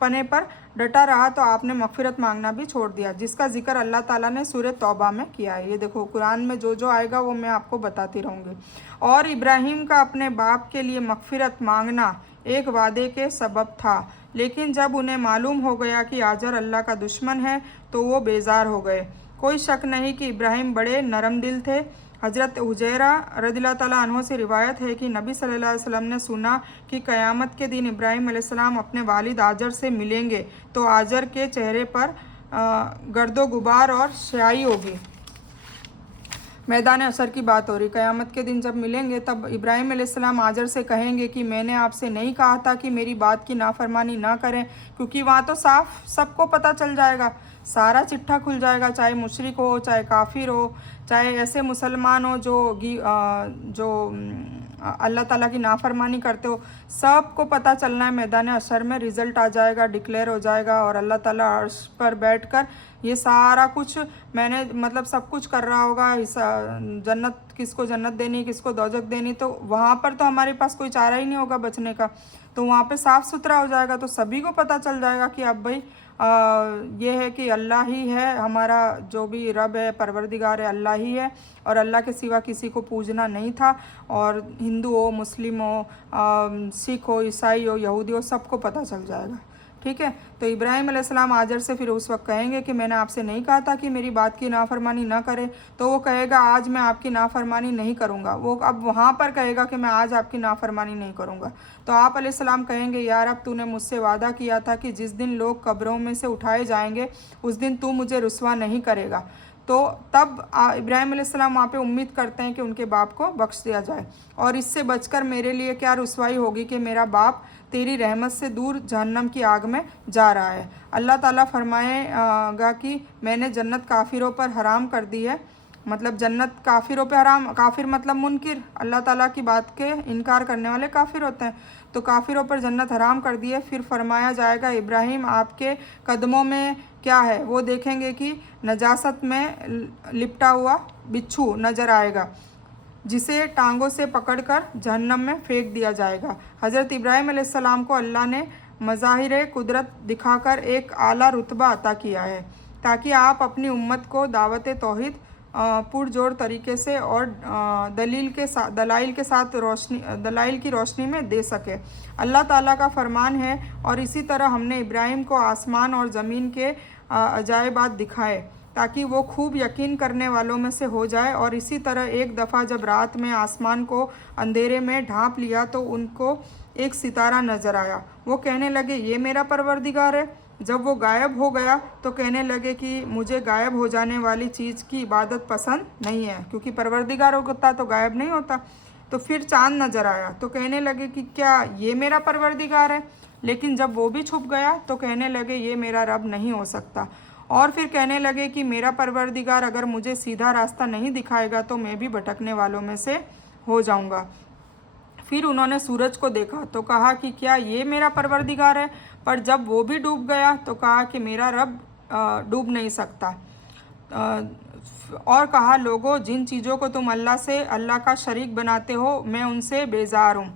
पने पर डटा रहा तो आपने मगफिरत मांगना भी छोड़ दिया, जिसका जिक्र अल्लाह ताला ने सूरह तौबा में किया है। ये देखो कुरान में जो जो आएगा वो मैं आपको बताती रहूँगी। और इब्राहिम का अपने बाप के लिए मगफिरत मांगना एक वादे के सबब था, लेकिन जब उन्हें मालूम हो गया कि आजर अल्लाह का दुश्मन है तो वो बेजार हो गए। कोई शक नहीं कि इब्राहिम बड़े नरम दिल थे। हज़रत हुजैरा रदिल्लाहु ताला अन्हो से रिवायत है कि नबी सल्लल्लाहु अलैहि वसल्लम ने सुना कि क़यामत के दिन इब्राहिम अलैहिस्सलाम अपने वालिद आजर से मिलेंगे तो आजर के चेहरे पर गर्दो गुबार और स्याही होगी। मैदान असर की बात हो रही। क़यामत के दिन जब मिलेंगे तब इब्राहिम अलैहिस्सलाम आजर से कहेंगे कि मैंने आपसे नहीं कहा था कि मेरी बात की नाफरमानी ना करें, क्योंकि वहाँ तो साफ सबको पता चल जाएगा, सारा चिट्ठा खुल जाएगा, चाहे मुशरिक हो, चाहे काफिर हो, चाहे ऐसे मुसलमान हो जो अल्लाह ताला की नाफरमानी करते हो, सबको पता चलना है। मैदान असर में रिज़ल्ट आ जाएगा, डिक्लेयर हो जाएगा और अल्लाह ताला अर्श पर बैठकर ये सारा कुछ मैंने मतलब सब कुछ कर रहा होगा। इस जन्नत किसको जन्नत देनी, किसको दोजख देनी, तो वहाँ पर तो हमारे पास कोई चारा ही नहीं होगा बचने का। तो वहाँ पे साफ़ सुथरा हो जाएगा, तो सभी को पता चल जाएगा कि अब भाई ये है कि अल्लाह ही है हमारा, जो भी रब है, परवरदिगार है, अल्लाह ही है और अल्लाह के सिवा किसी को पूजना नहीं था। और हिंदू हो, मुस्लिम हो, सिख हो, ईसाई हो, यहूदी हो, सबको पता चल जाएगा। ठीक है, तो इब्राहिम अलैहिस्सलाम आजर से फिर उस वक्त कहेंगे कि मैंने आपसे नहीं कहा था कि मेरी बात की नाफरमानी ना करें, तो वो कहेगा आज मैं आपकी नाफरमानी नहीं करूँगा। वो अब वहाँ पर कहेगा कि मैं आज आपकी नाफरमानी नहीं करूँगा। तो आप अलैहिस्सलाम कहेंगे, यार अब तूने मुझसे वादा किया था कि जिस दिन लोग कब्रों में से उठाए जाएंगे उस दिन तू मुझे रुस्वा नहीं करेगा। तो तब इब्राहिम अलैहिस्सलाम वहाँ पे उम्मीद करते हैं कि उनके बाप को बख्श दिया जाए, और इससे बचकर मेरे लिए क्या रुसवाई होगी कि मेरा बाप तेरी रहमत से दूर जहन्नम की आग में जा रहा है। अल्लाह ताला फरमाएगा कि मैंने जन्नत काफिरों पर हराम कर दी है, मतलब जन्नत काफिरों पे हराम, काफिर मतलब मुनकिर, अल्लाह ताला की बात के इनकार करने वाले काफिर होते हैं, तो काफिरों पर जन्नत हराम कर दी है। फिर फरमाया जाएगा इब्राहिम आपके कदमों में क्या है, वो देखेंगे कि नजासत में लिपटा हुआ बिच्छू नज़र आएगा जिसे टांगों से पकड़कर जहन्नम में फेंक दिया जाएगा। हज़रत इब्राहिम अलैहिस्सलाम को अल्लाह ने मज़ाहिर कुदरत दिखाकर एक आला रुतबा अता किया है ताकि आप अपनी उम्मत को दावत तौहीद पुरजोर तरीके से और दलाइल की रोशनी में दे सके। अल्लाह ताला का फरमान है, और इसी तरह हमने इब्राहिम को आसमान और ज़मीन के अजायबात दिखाए ताकि वो खूब यकीन करने वालों में से हो जाए। और इसी तरह एक दफ़ा जब रात में आसमान को अंधेरे में ढांप लिया तो उनको एक सितारा नज़र आया। वो कहने लगे ये मेरा परवरदिगार है। जब वो गायब हो गया तो कहने लगे कि मुझे गायब हो जाने वाली चीज़ की इबादत पसंद नहीं है, क्योंकि परवरदिगार होता तो गायब नहीं होता। तो फिर चाँद नज़र आया तो कहने लगे कि क्या ये मेरा परवरदिगार है, लेकिन जब वो भी छुप गया तो कहने लगे ये मेरा रब नहीं हो सकता। और फिर कहने लगे कि मेरा परवरदिगार अगर मुझे सीधा रास्ता नहीं दिखाएगा तो मैं भी भटकने वालों में से हो जाऊंगा। फिर उन्होंने सूरज को देखा तो कहा कि क्या ये मेरा परवरदिगार है, पर जब वो भी डूब गया तो कहा कि मेरा रब डूब नहीं सकता। और कहा लोगों, जिन चीज़ों को तुम अल्लाह का शरीक बनाते हो मैं उनसे बेजार हूँ।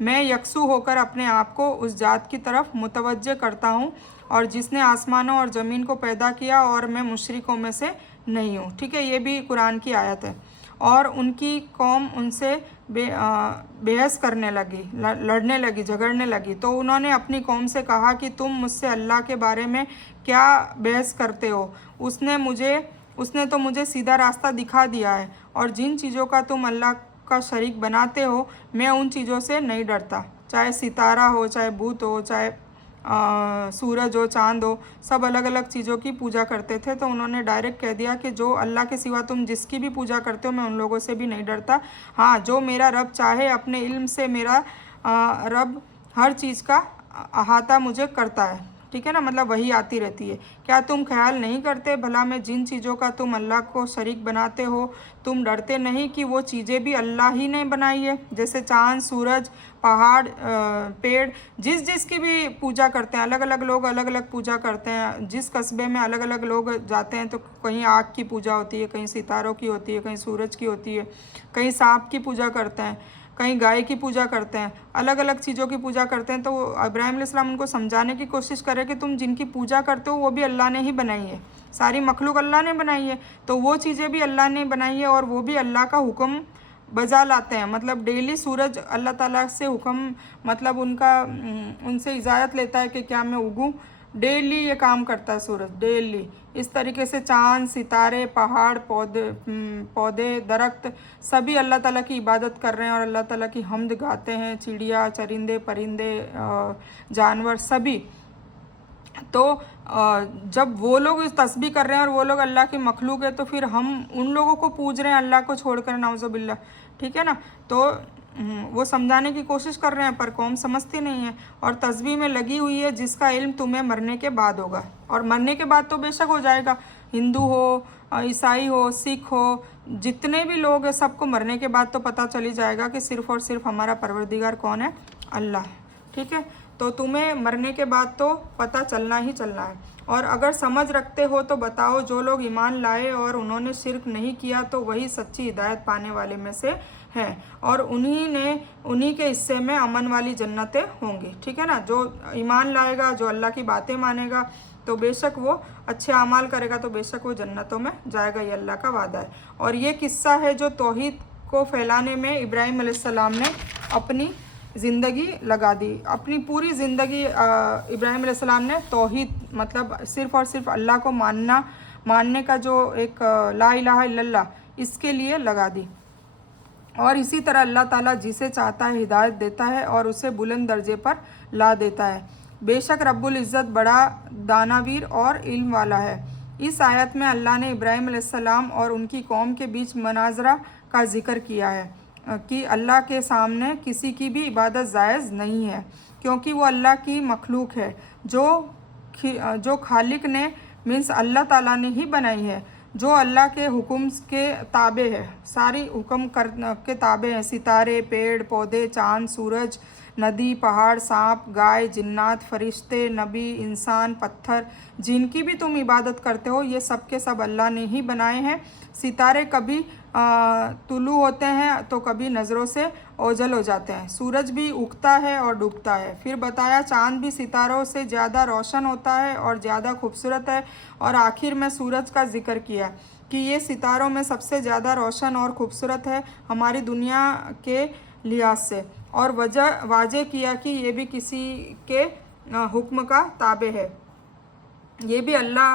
मैं यकसू होकर अपने आप को उस जात की तरफ मुतवज्जे करता हूँ और जिसने आसमानों और ज़मीन को पैदा किया, और मैं मुशरिकों में से नहीं हूँ। ठीक है, ये भी कुरान की आयत है। और उनकी कौम उनसे बहस करने लगी, लड़ने लगी, झगड़ने लगी। तो उन्होंने अपनी कौम से कहा कि तुम मुझसे अल्लाह के बारे में क्या बहस करते हो, उसने तो मुझे सीधा रास्ता दिखा दिया है, और जिन चीज़ों का तुम अल्लाह का शरीक बनाते हो मैं उन चीज़ों से नहीं डरता, चाहे सितारा हो, चाहे भूत हो, चाहे सूरज हो, चांद हो, सब अलग अलग चीज़ों की पूजा करते थे। तो उन्होंने डायरेक्ट कह दिया कि जो अल्लाह के सिवा तुम जिसकी भी पूजा करते हो मैं उन लोगों से भी नहीं डरता। हाँ, जो मेरा रब चाहे अपने इल्म से मेरा रब हर चीज़ का अहाता मुझे करता है, ठीक है ना, मतलब वही आती रहती है। क्या तुम ख्याल नहीं करते भला मैं जिन चीज़ों का तुम अल्लाह को शरीक बनाते हो, तुम डरते नहीं कि वो चीज़ें भी अल्लाह ही ने बनाई है? जैसे चाँद, सूरज, पहाड़, पेड़, जिस जिसकी भी पूजा करते हैं, अलग अलग लोग अलग अलग पूजा करते हैं। जिस कस्बे में अलग अलग लोग जाते हैं तो कहीं आग की पूजा होती है, कहीं सितारों की होती है, कहीं सूरज की होती है, कहीं सांप की पूजा करते हैं, कहीं गाय की पूजा करते हैं, अलग अलग चीज़ों की पूजा करते हैं। तो इब्राहिम अलैहिस्सलाम उनको समझाने की कोशिश करे कि तुम जिनकी पूजा करते हो वो भी अल्लाह ने ही बनाई है, सारी मखलूक अल्लाह ने बनाई है, तो वो चीज़ें भी अल्लाह ने बनाई है और वो भी अल्लाह का हुक्म बजा लाते हैं। मतलब डेली सूरज अल्लाह ताला से हुक्म, मतलब उनसे इजाज़त लेता है कि क्या मैं उगूँ। डेली ये काम करता है सूरज, डेली। इस तरीके से चाँद, सितारे, पहाड़, पौधे, दरख्त सभी अल्लाह ताला की इबादत कर रहे हैं और अल्लाह ताला की हम्द गाते हैं। चिड़िया, चरिंदे, परिंदे, जानवर सभी। तो जब वो लोग इस तस्बीह कर रहे हैं और वो लोग अल्लाह की मखलूक है, तो फिर हम उन लोगों को पूज रहे हैं अल्लाह को छोड़कर, नाउज़ुबिल्लाह, ठीक है ना। तो वो समझाने की कोशिश कर रहे हैं पर कौम समझती नहीं है और तस्बीह में लगी हुई है जिसका इल्म तुम्हें मरने के बाद होगा। और मरने के बाद तो बेशक हो जाएगा, हिंदू हो, ईसाई हो, सिख हो, जितने भी लोग हैं सबको मरने के बाद तो पता चली जाएगा कि सिर्फ़ और सिर्फ हमारा परवरदिगार कौन है, अल्लाह, ठीक है। तो तुम्हें मरने के बाद तो पता चलना ही चलना है। और अगर समझ रखते हो तो बताओ, जो लोग ईमान लाए और उन्होंने शिर्क नहीं किया तो वही सच्ची हिदायत पाने वाले में से हैं और उन्हीं के हिस्से में अमन वाली जन्नतें होंगी, ठीक है ना। जो ईमान लाएगा, जो अल्लाह की बातें मानेगा, तो बेशक वो अच्छे अमाल करेगा तो बेशक वो जन्नतों में जाएगा, ये अल्लाह का वादा है। और ये किस्सा है जो तौहीद को फैलाने में इब्राहिम अलैहिस्सलाम ने अपनी ज़िंदगी लगा दी। अपनी पूरी ज़िंदगी इब्राहिम अलैहिस्सलाम ने तौहीद, मतलब सिर्फ़ और सिर्फ अल्लाह को मानने का जो एक ला इलाहा इल्लल्लाह, इसके लिए लगा दी। और इसी तरह अल्लाह ताला जिसे चाहता है हिदायत देता है और उसे बुलंद दर्जे पर ला देता है। बेशक रब्बुल इज़्ज़त बड़ा दानावीर और इल्म वाला है। इस आयत में अल्लाह ने इब्राहिम अलैहिस्सलाम और उनकी कौम के बीच मनाजरा का जिक्र किया है कि अल्लाह के सामने किसी की भी इबादत जायज़ नहीं है, क्योंकि वो अल्लाह की मखलूक है जो खालिक ने मीन्स अल्लाह ताला ने ही बनाई है, जो अल्लाह के हुक्म के ताबे है, सारी हुक्म के ताबे हैं। सितारे, पेड़ पौधे, चाँद, सूरज, नदी, पहाड़, सांप, गाय, जिन्नात, फरिश्ते, नबी, इंसान, पत्थर, जिनकी भी तुम इबादत करते हो, ये सब के सब अल्लाह ने ही बनाए हैं। सितारे कभी तुलू होते हैं तो कभी नज़रों से ओझल हो जाते हैं। सूरज भी उगता है और डूबता है। फिर बताया चाँद भी सितारों से ज़्यादा रोशन होता है और ज़्यादा खूबसूरत है। और आखिर में सूरज का जिक्र किया कि ये सितारों में सबसे ज़्यादा रोशन और ख़ूबसूरत है हमारी दुनिया के लिहाज से, और वाजे किया कि ये भी किसी के हुक्म का ताबे है, ये भी अल्लाह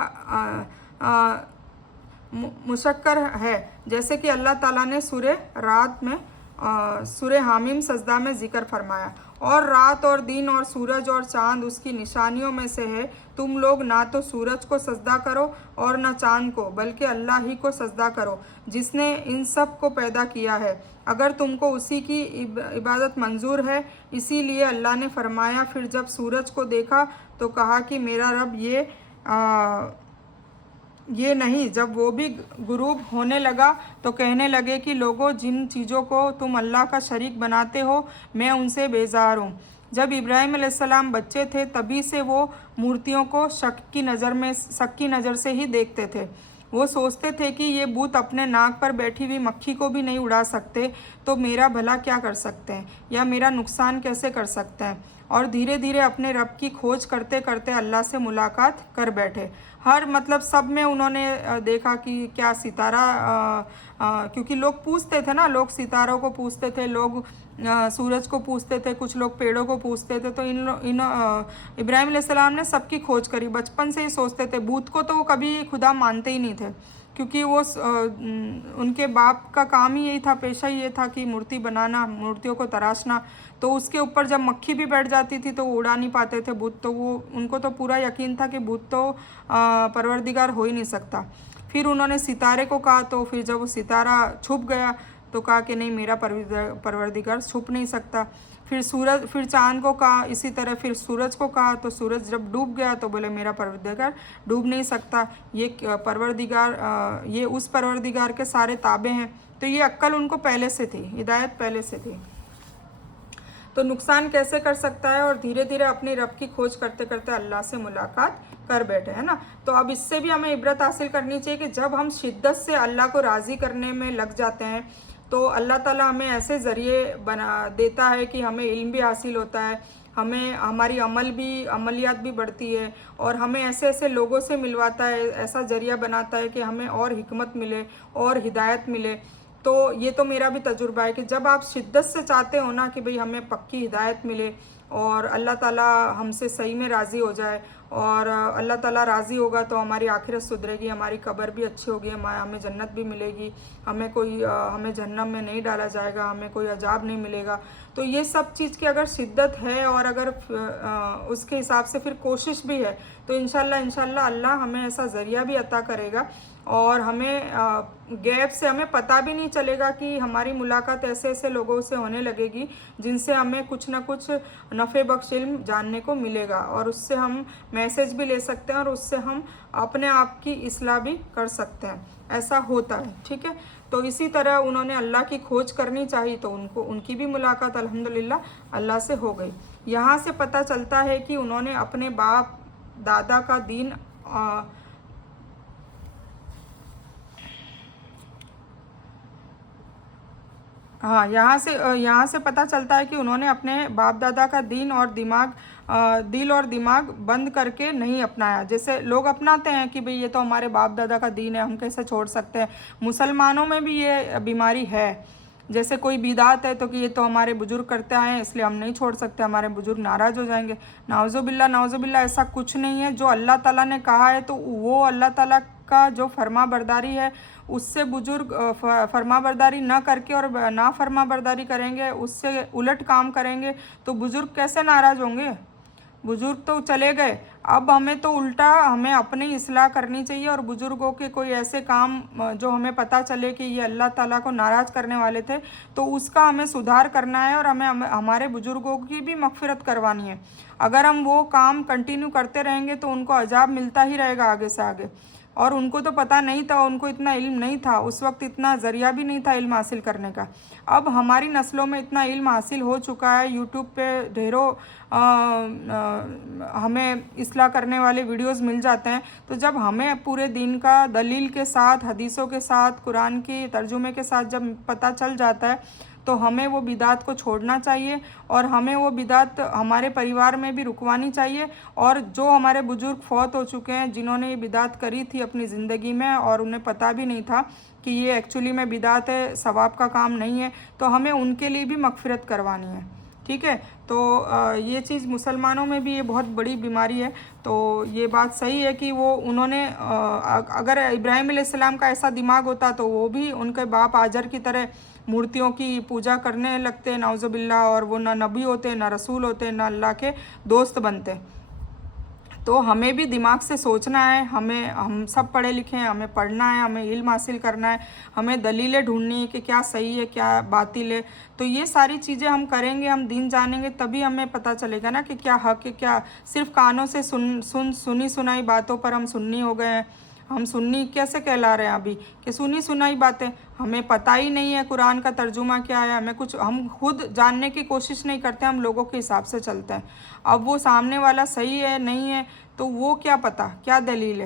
मुशक्कर है। जैसे कि अल्लाह ताला ने सूरे रात में सूरे हामीम सजदा में ज़िक्र फरमाया, और रात और दिन और सूरज और चाँद उसकी निशानियों में से है। तुम लोग ना तो सूरज को सजदा करो और ना चाँद को, बल्कि अल्लाह ही को सजदा करो जिसने इन सब को पैदा किया है, अगर तुमको उसी की इबादत मंजूर है। इसीलिए अल्लाह ने फरमाया, फिर जब सूरज को देखा तो कहा कि मेरा रब ये नहीं। जब वो भी गुरूब होने लगा तो कहने लगे कि लोगों, जिन चीज़ों को तुम अल्लाह का शरीक बनाते हो मैं उनसे बेजार हूँ। जब इब्राहिम अलैहिस्सलाम बच्चे थे तभी से वो मूर्तियों को शक की नज़र से ही देखते थे। वो सोचते थे कि ये भूत अपने नाक पर बैठी हुई मक्खी को भी नहीं उड़ा सकते, तो मेरा भला क्या कर सकते हैं या मेरा नुकसान कैसे कर सकते हैं। और धीरे धीरे अपने रब की खोज करते करते अल्लाह से मुलाकात कर बैठे। हर मतलब सब में उन्होंने देखा कि क्या सितारा, क्योंकि लोग पूछते थे ना, लोग सितारों को पूछते थे, लोग सूरज को पूछते थे, कुछ लोग पेड़ों को पूछते थे। तो इब्राहिम अलैहिस्सलाम ने सबकी खोज करी। बचपन से ही सोचते थे, भूत को तो वो कभी खुदा मानते ही नहीं थे, क्योंकि वो उनके बाप का काम ही यही था, पेशा ही ये था कि मूर्ति बनाना, मूर्तियों को तराशना। तो उसके ऊपर जब मक्खी भी बैठ जाती थी तो वो उड़ा नहीं पाते थे भूत, तो वो उनको तो पूरा यकीन था कि भूत तो परवरदिगार हो ही नहीं सकता। फिर उन्होंने सितारे को कहा, तो फिर जब वो सितारा छुप गया तो कहा कि नहीं, मेरा परवरदिगार छुप नहीं सकता। फिर सूरज, फिर चाँद को कहा, इसी तरह फिर सूरज को कहा, तो सूरज जब डूब गया तो बोले मेरा परवरदिगार डूब नहीं सकता, ये परवरदिगार, ये उस परवरदिगार के सारे ताबे हैं। तो ये अक्ल उनको पहले से थी, हिदायत पहले से थी। तो नुकसान कैसे कर सकता है, और धीरे धीरे अपनी रब की खोज करते करते अल्लाह से मुलाकात कर बैठे, है ना। तो अब इससे भी हमें इबरत हासिल करनी चाहिए कि जब हम शिद्दत से अल्लाह को राज़ी करने में लग जाते हैं तो अल्लाह ताला हमें ऐसे ज़रिए बना देता है कि हमें इल्म भी हासिल होता है, हमें हमारी अमलियात भी बढ़ती है, और हमें ऐसे ऐसे लोगों से मिलवाता है, ऐसा ज़रिया बनाता है कि हमें और हिकमत मिले और हिदायत मिले। तो ये तो मेरा भी तजुर्बा है कि जब आप शिद्दत से चाहते हो ना कि भाई हमें पक्की हिदायत मिले और अल्लाह ताला हमसे सही में राज़ी हो जाए, और अल्लाह ताला राज़ी होगा तो हमारी आखिरत सुधरेगी, हमारी कब्र भी अच्छी होगी, हमें जन्नत भी मिलेगी, हमें जहन्नम में नहीं डाला जाएगा, हमें कोई अजाब नहीं मिलेगा। तो ये सब चीज़ की अगर शिद्दत है और अगर उसके हिसाब से फिर कोशिश भी है तो इंशाल्लाह अल्लाह हमें ऐसा ज़रिया भी अता करेगा, और हमें गैप से हमें पता भी नहीं चलेगा कि हमारी मुलाकात ऐसे ऐसे लोगों से होने लगेगी जिनसे हमें कुछ ना कुछ नफ़े बख्श इल्म जानने को मिलेगा, और उससे हम मैसेज भी ले सकते हैं और उससे हम अपने आप की इस्लाह भी कर सकते हैं। ऐसा होता है, ठीक है। तो इसी तरह उन्होंने अल्लाह की खोज करनी चाहिए, तो उनकी भी मुलाकात अल्हम्दुलिल्लाह अल्लाह से हो गई। यहाँ से पता चलता है कि उन्होंने अपने बाप दादा का दीन हाँ, यहाँ से पता चलता है कि उन्होंने अपने बाप दादा का दिल और दिमाग बंद करके नहीं अपनाया। जैसे लोग अपनाते हैं कि भाई ये तो हमारे बाप दादा का दीन है, हम कैसे छोड़ सकते हैं। मुसलमानों में भी ये बीमारी है, जैसे कोई बिदात है तो कि ये तो हमारे बुजुर्ग करते आए हैं इसलिए हम नहीं छोड़ सकते, हमारे बुजुर्ग नाराज़ हो जाएंगे। नाउज़ुबिल्ला ऐसा कुछ नहीं है। जो अल्लाह ताला ने कहा है तो वो अल्लाह ताला का जो फर्मा बरदारी है उससे बुजुर्ग फर्मा बरदारी ना करके और ना फर्मा बरदारी करेंगे, उससे उलट काम करेंगे तो बुजुर्ग कैसे नाराज़ होंगे। बुजुर्ग तो चले गए, अब हमें तो उल्टा हमें अपनी इस्लाह करनी चाहिए, और बुजुर्गों के कोई ऐसे काम जो हमें पता चले कि ये अल्लाह ताला को नाराज़ करने वाले थे तो उसका हमें सुधार करना है, और हमें हमारे बुजुर्गों की भी मगफिरत करवानी है। अगर हम वो काम कंटिन्यू करते रहेंगे तो उनको अजाब मिलता ही रहेगा आगे से आगे, और उनको तो पता नहीं था, उनको इतना इल्म नहीं था, उस वक्त इतना ज़रिया भी नहीं था इल्म हासिल करने का। अब हमारी नस्लों में इतना इल्म हासिल हो चुका है, यूट्यूब पे ढेरों हमें इस्लाह करने वाले वीडियोस मिल जाते हैं। तो जब हमें पूरे दिन का दलील के साथ, हदीसों के साथ, कुरान के तर्जुमे के साथ जब पता चल जाता है तो हमें वो बिदात को छोड़ना चाहिए, और हमें वो बिदात हमारे परिवार में भी रुकवानी चाहिए। और जो हमारे बुजुर्ग फौत हो चुके हैं जिन्होंने ये बिदात करी थी अपनी ज़िंदगी में और उन्हें पता भी नहीं था कि ये एक्चुअली में बिदात है, सवाब का काम नहीं है, तो हमें उनके लिए भी मगफिरत करवानी है, ठीक है। तो ये चीज़ मुसलमानों में भी ये बहुत बड़ी बीमारी है। तो ये बात सही है कि उन्होंने अगर इब्राहीम अलैहिस्सलाम का ऐसा दिमाग होता तो वो भी उनके बाप आजर की तरह मूर्तियों की पूजा करने लगते, नाउज़ुबिल्ला, और वो ना नबी होते, ना रसूल होते, ना अल्लाह के दोस्त बनते। तो हमें भी दिमाग से सोचना है, हम सब पढ़े लिखे हैं, हमें पढ़ना है, हमें इल्म हासिल करना है, हमें दलीलें ढूंढनी है कि क्या सही है क्या बातिल है। तो ये सारी चीज़ें हम करेंगे, हम दीन जानेंगे, तभी हमें पता चलेगा ना कि क्या हक है, क्या सिर्फ कानों से सुनी सुनाई बातों पर हम सुन्नी हो गए हैं। हम सुन्नी कैसे कहला रहे हैं अभी कि सुनी सुनाई बातें, हमें पता ही नहीं है कुरान का तर्जुमा क्या है, हम खुद जानने की कोशिश नहीं करते, हम लोगों के हिसाब से चलते हैं। अब वो सामने वाला सही है नहीं है तो वो क्या पता क्या दलील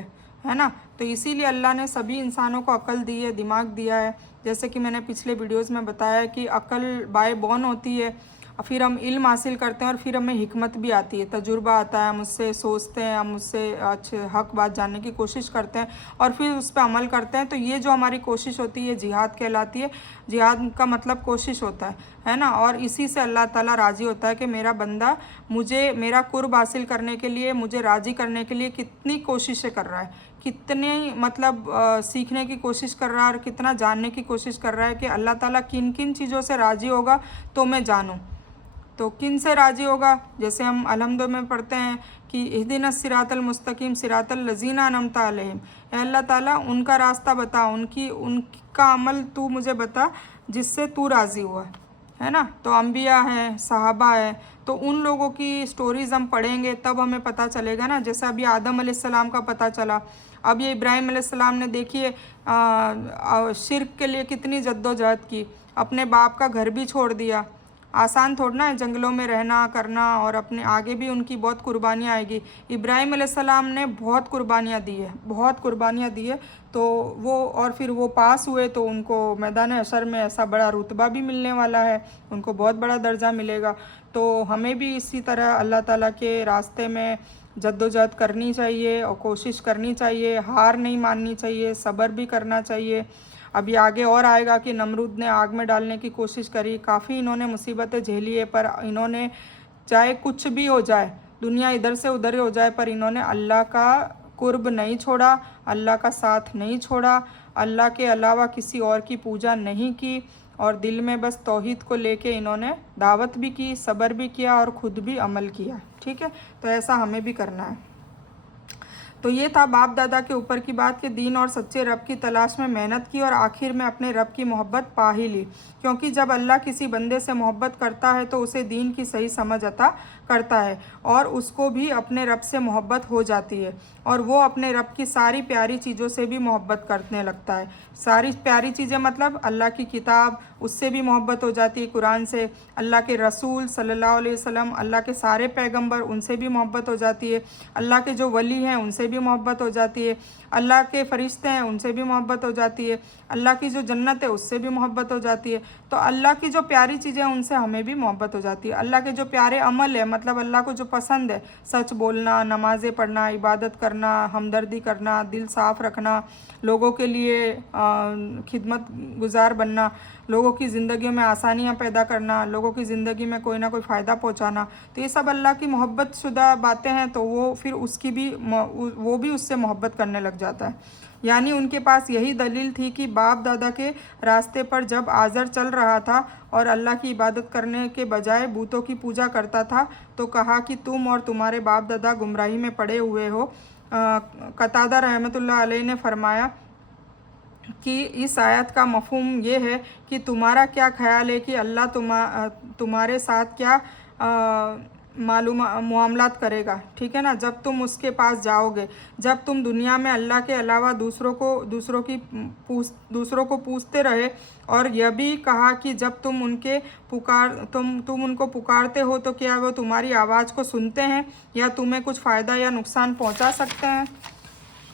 है ना। तो इसीलिए अल्लाह ने सभी इंसानों को अक्ल दी है, दिमाग दिया है। जैसे कि मैंने पिछले वीडियोज़ में बताया कि अक्ल बाय बॉर्न होती है, फिर हम इल्म हासिल करते हैं और फिर हमें हिकमत भी आती है, तजुर्बा आता है, हम उससे सोचते हैं, हम उससे अच्छे हक बात जानने की कोशिश करते हैं और फिर उस पर अमल करते हैं। तो ये जो हमारी कोशिश होती है जिहाद कहलाती है। जिहाद का मतलब कोशिश होता है ना। और इसी से अल्लाह ताला राज़ी होता है कि मेरा बंदा मुझे मेरा कुर्ब हासिल करने के लिए, मुझे राज़ी करने के लिए कितनी कोशिशें कर रहा है, कितने मतलब सीखने की कोशिश कर रहा है और कितना जानने की कोशिश कर रहा है कि अल्लाह ताला किन किन चीज़ों से राज़ी होगा तो मैं जानूँ। तो किन से राज़ी होगा, जैसे हम अलहम्दुलिल्लाह में पढ़ते हैं कि इहदिनस सिरातल मुस्तकीम सिरातल लज़ीना अनअमता अलैहिम, अल्लाह ताला उनका रास्ता बता, उनका अमल तू मुझे बता जिससे तू राज़ी हुआ, है ना। तो अम्बिया हैं, सहाबा है, तो उन लोगों की स्टोरीज़ हम पढ़ेंगे तब हमें पता चलेगा ना। जैसे अभी आदम अलैहिस्सलाम का पता चला, अब ये इब्राहिम अलैहिस्सलाम ने देखिए शिर्क के लिए कितनी जद्दोजहद की, अपने बाप का घर भी छोड़ दिया। आसान थोड़ा है जंगलों में रहना करना, और अपने आगे भी उनकी बहुत कुर्बानियाँ आएगी। इब्राहिम अलैहिस्सलाम ने बहुत कुर्बानियाँ दी है, बहुत कुर्बानियाँ दी है। तो वो और फिर वो पास हुए तो उनको मैदान हशर में ऐसा बड़ा रुतबा भी मिलने वाला है, उनको बहुत बड़ा दर्जा मिलेगा। तो हमें भी इसी तरह अल्लाह ताला के रास्ते में जद्दोजहद करनी चाहिए और कोशिश करनी चाहिए, हार नहीं माननी चाहिए, सब्र भी करना चाहिए। अभी आगे और आएगा कि नमरूद ने आग में डालने की कोशिश करी, काफ़ी इन्होंने मुसीबतें झेली है, पर इन्होंने चाहे कुछ भी हो जाए, दुनिया इधर से उधर हो जाए, पर इन्होंने अल्लाह का कुर्ब नहीं छोड़ा, अल्लाह का साथ नहीं छोड़ा, अल्लाह के अलावा किसी और की पूजा नहीं की, और दिल में बस तौहीद को लेके इन्होंने दावत भी की, सब्र भी किया और ख़ुद भी अमल किया। ठीक है, तो ऐसा हमें भी करना है। तो ये था बाप दादा के ऊपर की बात कि दीन और सच्चे रब की तलाश में मेहनत की और आखिर में अपने रब की मोहब्बत पा ही ली। क्योंकि जब अल्लाह किसी बंदे से मोहब्बत करता है तो उसे दीन की सही समझ अता करता है और उसको भी अपने रब से मोहब्बत हो जाती है, और वो अपने रब की सारी प्यारी चीज़ों से भी मोहब्बत करने लगता है। सारी प्यारी चीज़ें मतलब अल्लाह की किताब, उससे भी मोहब्बत हो जाती है कुरान से, अल्लाह के रसूल सल्लल्लाहु अलैहि वसल्लम, अल्लाह के सारे पैगंबर, उनसे भी मोहब्बत हो जाती है, अल्लाह के जो वली हैं उनसे भी मोहब्बत हो जाती है, अल्लाह के फरिश्ते हैं उनसे भी मोहब्बत हो जाती है, अल्लाह की जो जन्नत है उससे भी मोहब्बत हो जाती है। तो अल्लाह की जो प्यारी चीज़ें हैं उनसे हमें भी मोहब्बत हो जाती है। अल्लाह के जो प्यारे अमल है, मतलब अल्लाह को जो पसंद है, सच बोलना, नमाज़ें पढ़ना, इबादत करना, हमदर्दी करना, दिल साफ़ रखना, लोगों के लिए खिदमत गुजार बनना, लोगों की ज़िंदगी में आसानियाँ पैदा करना, लोगों की ज़िंदगी में कोई ना कोई फ़ायदा पहुँचाना, तो ये सब अल्लाह की मोहब्बत शुदा बातें हैं। तो वो फिर उसकी भी वो भी उससे मोहब्बत करने लग जाता है। यानी उनके पास यही दलील थी कि बाप दादा के रास्ते पर जब आज़र चल रहा था और अल्लाह की इबादत करने के बजाय बूतों की पूजा करता था, तो कहा कि तुम और तुम्हारे बाप दादा गुमराही में पड़े हुए हो। कतादा रहमतुल्लाह अलैह ने फरमाया कि इस आयत का मफ़हूम ये है कि तुम्हारा क्या ख्याल है कि अल्लाह तुम्हारे साथ क्या मामलात करेगा, ठीक है ना, जब तुम उसके पास जाओगे। जब तुम दुनिया में अल्लाह के अलावा दूसरों को पूछते रहे, और यह भी कहा कि जब तुम उनको पुकारते हो तो क्या वो तुम्हारी आवाज़ को सुनते हैं या तुम्हें कुछ फ़ायदा या नुकसान पहुंचा सकते हैं।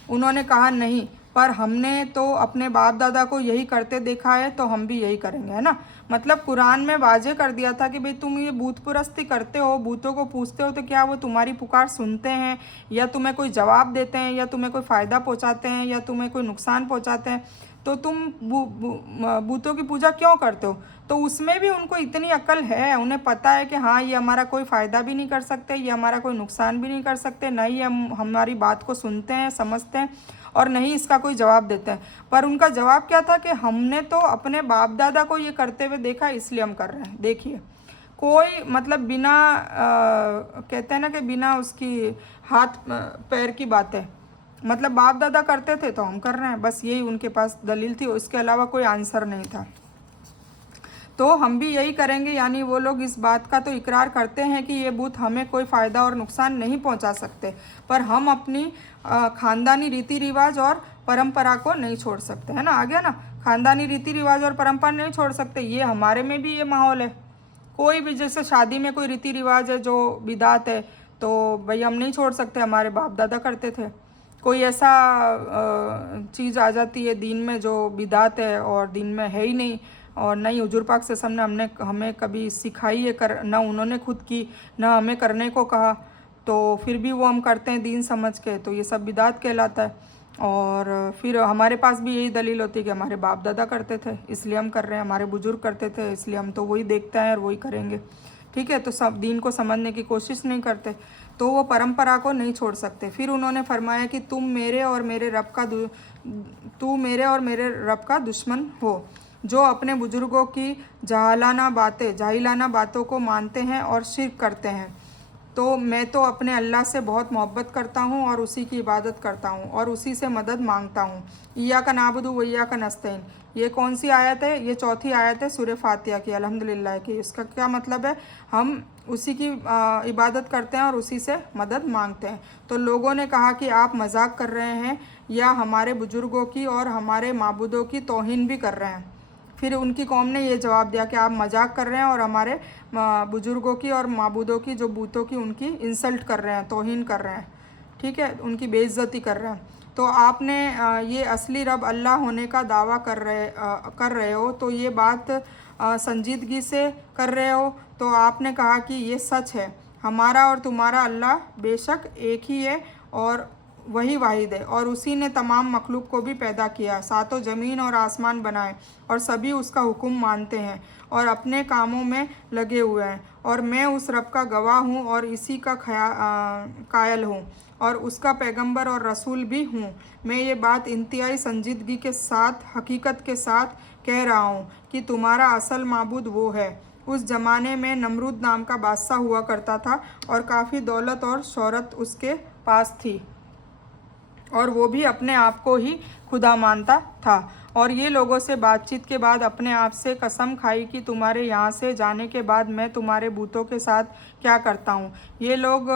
उन्होंने कहा नहीं, पर हमने तो अपने बाप दादा को यही करते देखा है, तो हम भी यही करेंगे, है ना। मतलब कुरान में वाजे कर दिया था कि भाई तुम ये बूत परस्ती करते हो, बूतों को पूछते हो, तो क्या वो तुम्हारी पुकार सुनते हैं या तुम्हें कोई जवाब देते हैं या तुम्हें कोई फ़ायदा पहुंचाते हैं या तुम्हें कोई नुकसान पहुंचाते हैं, तो तुम बूतों की पूजा क्यों करते हो। तो उसमें भी उनको इतनी अक्ल है, उन्हें पता है कि हाँ ये हमारा कोई फ़ायदा भी नहीं कर सकते, ये हमारा कोई नुकसान भी नहीं कर सकते, न ही हम हमारी बात को सुनते हैं, समझते हैं, और नहीं इसका कोई जवाब देते हैं। पर उनका जवाब क्या था कि हमने तो अपने बाप दादा को ये करते हुए देखा, इसलिए हम कर रहे हैं। देखिए, कोई मतलब बिना कहते हैं ना कि बिना उसकी हाथ पैर की बातें, मतलब बाप दादा करते थे तो हम कर रहे हैं, बस यही उनके पास दलील थी, उसके अलावा कोई आंसर नहीं था। तो हम भी यही करेंगे। यानी वो लोग इस बात का तो इकरार करते हैं कि ये बूत हमें कोई फ़ायदा और नुकसान नहीं पहुंचा सकते, पर हम अपनी ख़ानदानी रीति रिवाज और परंपरा को नहीं छोड़ सकते, है ना। आ गया ना, ख़ानदानी रीति रिवाज और परंपरा नहीं छोड़ सकते, ये हमारे में भी ये माहौल है। कोई भी जैसे शादी में कोई रीति रिवाज है जो बिदात है, तो भाई हम नहीं छोड़ सकते, हमारे बाप दादा करते थे। कोई ऐसा चीज़ आ जाती है दीन में जो बिदात है और दीन में है ही नहीं, और नहीं हुजूर पाक से हमें कभी सिखाई है कर, ना उन्होंने खुद की, ना हमें करने को कहा, तो फिर भी वो हम करते हैं दीन समझ के, तो ये सब बिदात कहलाता है। और फिर हमारे पास भी यही दलील होती है कि हमारे बाप दादा करते थे इसलिए हम कर रहे हैं, हमारे बुजुर्ग करते थे इसलिए हम तो वही देखते हैं और वही करेंगे। ठीक है, तो सब दीन को समझने की कोशिश नहीं करते, तो वो परंपरा को नहीं छोड़ सकते। फिर उन्होंने फरमाया कि तू मेरे और मेरे रब का दुश्मन हो, जो अपने बुजुर्गों की जाहिलाना बातों को मानते हैं और शिर्क करते हैं। तो मैं तो अपने अल्लाह से बहुत मोहब्बत करता हूँ और उसी की इबादत करता हूँ और उसी से मदद मांगता हूँ। इय्याका नाबुदु व इय्याका नस्तईन, ये कौन सी आयत है? ये चौथी आयत है सूरह फातिहा की, अल्हम्दुलिल्लाह की। इसका क्या मतलब है? हम उसी की इबादत करते हैं और उसी से मदद मांगते हैं। तो लोगों ने कहा कि आप मजाक कर रहे हैं या हमारे बुजुर्गों की और हमारे माबूदों की तौहीन भी कर रहे हैं। फिर उनकी कौम ने ये जवाब दिया कि आप मजाक कर रहे हैं और हमारे बुजुर्गों की और माबूदों की, जो बूतों की, उनकी इंसल्ट कर रहे हैं, तौहीन कर रहे हैं, ठीक है, उनकी बेइज्जती कर रहे हैं। तो आपने ये असली रब अल्लाह होने का दावा कर रहे हो, तो ये बात संजीदगी से कर रहे हो। तो आपने कहा कि ये सच है, हमारा और तुम्हारा अल्लाह बेशक एक ही है और वही वाहिद है, और उसी ने तमाम मखलूक को भी पैदा किया, सातों ज़मीन और आसमान बनाए, और सभी उसका हुक्म मानते हैं और अपने कामों में लगे हुए हैं। और मैं उस रब का गवाह हूँ और इसी का कायल हूँ और उसका पैगंबर और रसूल भी हूँ। मैं ये बात इंतहाई संजीदगी के साथ, हकीकत के साथ कह रहा हूँ कि तुम्हारा असल माबूद वो है। उस ज़माने में नमरूद नाम का बादशाह हुआ करता था और काफ़ी दौलत और शोहरत उसके पास थी, और वो भी अपने आप को ही खुदा मानता था। और ये लोगों से बातचीत के बाद अपने आप से कसम खाई कि तुम्हारे यहाँ से जाने के बाद मैं तुम्हारे बूतों के साथ क्या करता हूँ। ये लोग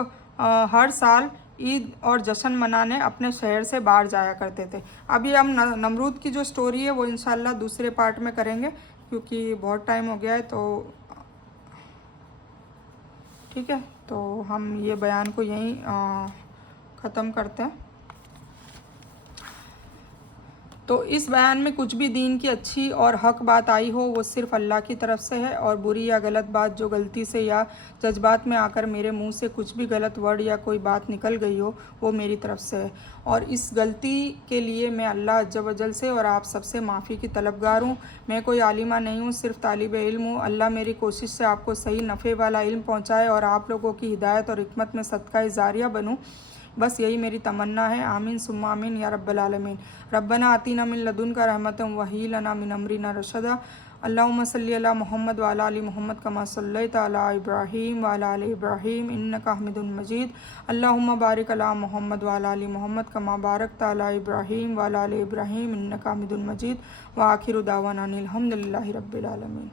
हर साल ईद और जश्न मनाने अपने शहर से बाहर जाया करते थे। अभी हम नमरूद की जो स्टोरी है वो इंशाल्लाह दूसरे पार्ट में करेंगे, क्योंकि बहुत टाइम हो गया है। तो ठीक है, तो हम ये बयान को यहीं ख़त्म करते हैं। तो इस बयान में कुछ भी दीन की अच्छी और हक बात आई हो वो सिर्फ़ अल्लाह की तरफ से है, और बुरी या गलत बात जो गलती से या जज्बात में आकर मेरे मुंह से कुछ भी गलत वर्ड या कोई बात निकल गई हो वो मेरी तरफ से है। और इस गलती के लिए मैं अल्लाह अज़्ज़ व जल से और आप सबसे माफ़ी की तलबगार हूँ। मैं कोई आलिमा नहीं हूँ, सिर्फ तालिब इल्म हूँ। अल्लाह मेरी कोशिश से आपको सही नफ़े वाला इल्म पहुँचाए और आप लोगों की हिदायत और हिकमत में सदका जारिया बनूँ। बस यही मेरी तमन्ना है। आमीन सुम्मा आमीन या रब्बल आलमीन। रब्बना आतीना मिन लदुनका रहमतन व हय्यि लना मिन अमरिना रशदा। अल्लाहुम्मा सल्लि अला मुहम्मद व अला आलि मुहम्मद कमा सल्लैता अला इब्राहीम व अला आलि इब्राहीम इन्नका हमीदुम मजीद। अल्लाहुम्मा बारिक अला मुहम्मद व अला आलि मुहम्मद कमा बारकता अला इब्राहीम व अला आलि इब्राहीम इन्नका हमीदुम मजीद। व आखिरु दावाना अनिल हम्दुलिल्लाहि रब्बिल आलमीन।